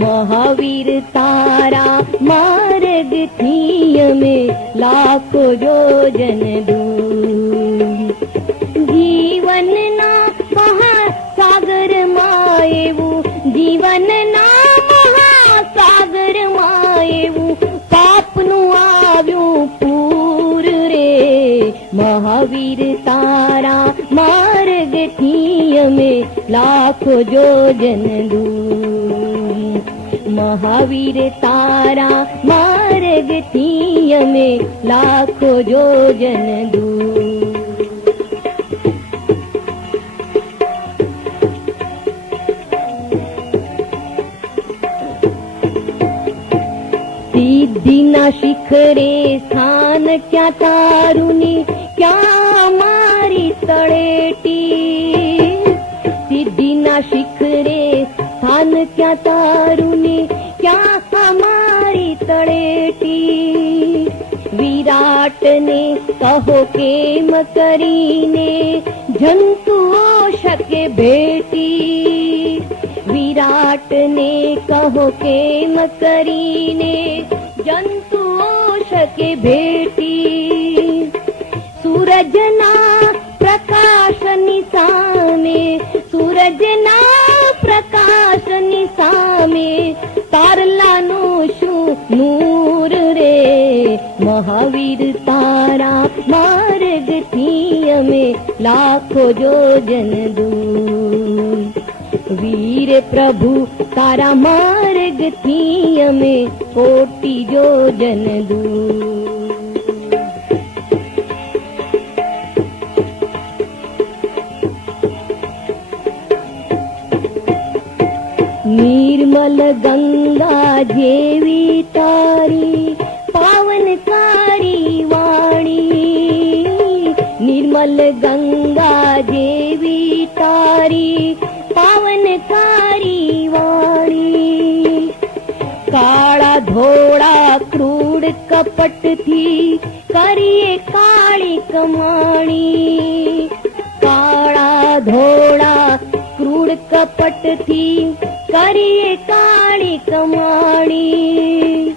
મહાવીર તારા માર્ગથી અમે લાખો જોજન દૂર. જીવનના મહાસાગરમાં એવું જીવનના મહાસાગરમાં એવું પાપનું આવ્યું પૂર રે. મહાવીર તારા માર્ગથી અમે લાખો જોજન દૂર. મહાવીર તારા માર્ગથી અમે લાખો જોજન દૂર. સિદ્ધિના શિખરે સ્થાન ક્યાં તારું ને ક્યાં મારી તળેટી. સિદ્ધિના શિખરે સ્થાન ક્યાં તારું ને ક્યાં મારી તળેટી. વિરાટને કહો કેમ કરીને જંતુઓ શકે ભેટી. વિરાટને કહો કેમ કરીને જંતુઓ શકે ભેટી. સૂરજના પ્રકાશની સામે સૂરજના પ્રકાશની સામે તારલાનું શું નૂર રે. મહાવીર તારા માર્ગથી અમે લાખો જોજન દૂર. વીર પ્રભુ તારા માર્ગથી અમે કોટી જોજન દૂર. નિર્મલ ગંગા જેવી તારી પાવનકારી વાણી. નિર્મલ ગંગા જેવી તારી પાવનકારી વાણી. કાળા ધોળા ક્રૂડ કપટથી કરીએ કાળી કમાણી. કાળા ધોળા ક્રૂડ કપટથી કરીએ કાળી કમાણી.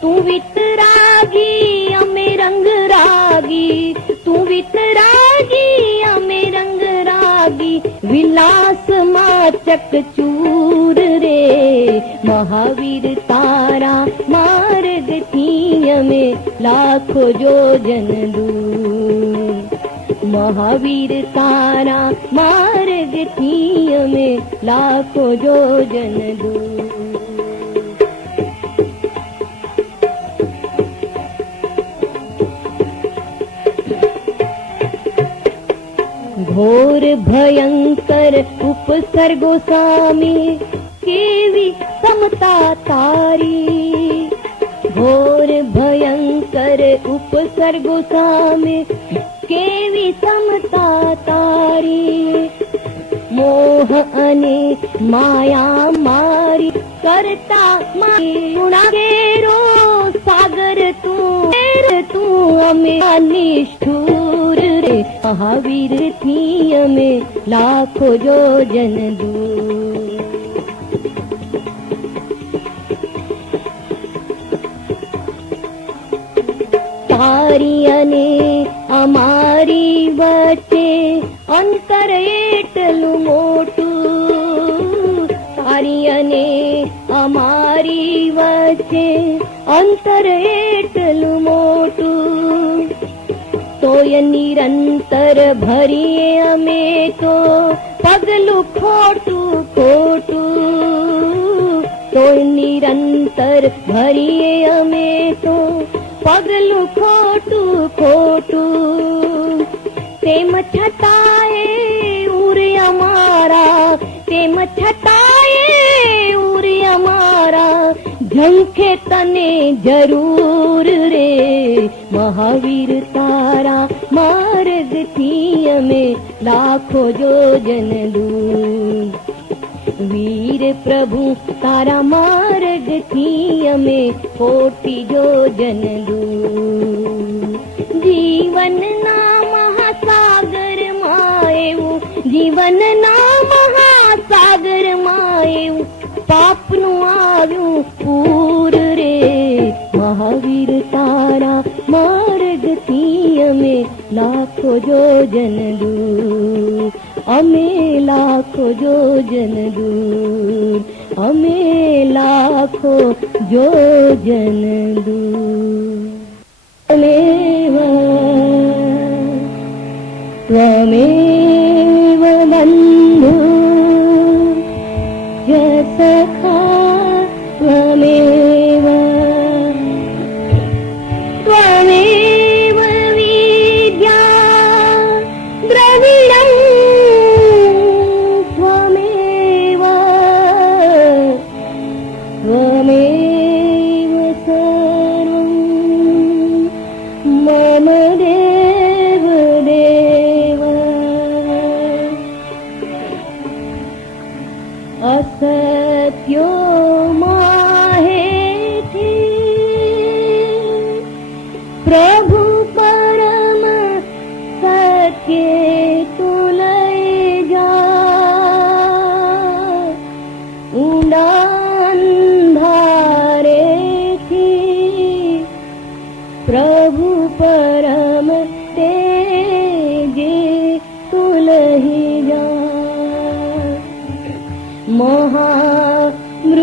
તું વિતરાગી અમે રંગરાગી તું વિતરાગી અમે રંગરાગી. વિલાસમાં ચકચૂર રે. મહાવીર તારા માર્ગથી અમે લાખો જોજન દૂર. મહાવીર તારા માર્ગથી અમે લાખો જોજન દૂર. ઘોર ભયંકર ઉપસર્ગો સામે કેવી સમતા તારી. ઘોર ભયંકર ઉપસર્ગો સામે કેવી સમતા તારી. મોહ અને માયા મારી કરતા ગુણાકેરો સાગર તું અમે નિષ્ઠુર રે મહાવીર થી અમે લાખો જોજન દૂર. તારી અને અમારી વચ્ચે અંતર એટલું મોટું, તારી અને અમારી વચ્ચે અંતર એટલું મોટું, તોય નિરંતર ભરીએ અમે તો પગલું ખોટું ખોટું, તોય નિરંતર ભરીએ અમે તો પગલું ખોટું ખોટું. તેમ છતાંય ઉરે અમારા, તેમ છતાંય ઉરે અમારા ઝંખે તને જરૂર રે મહાવીર તારા માર્ગથી અમે લાખો જોજન દૂર. વીર પ્રભુ તારા માર્ગથી અમે કોટી જોજન દૂર. જીવનના મહાસાગરમાં એવું, જીવનના મહાસાગરમાં એવું પાપનું આવ્યું પૂર રે મહાવીર તારા માર્ગથી અમે લાખો જોજન દૂર. અમે લાખો જોજન દૂર, અમે લાખો જોજન દૂર. ત્વમેવ ત્વમેવ બંધુ ચ સખા ત્વમેવ ત્વમેવ વિદ્યા દ્રવિડં ત્વમેવ ત્વમેવ સર્વં મમ દેવ દેવ. અસત્યો માહેથી પ્રભુ પરમ સત્ય તું લઈ જા. ઊંડા અંધારેથી પ્રભુ પરમ તેજે તું લઈ જા. મહામૃત્યુ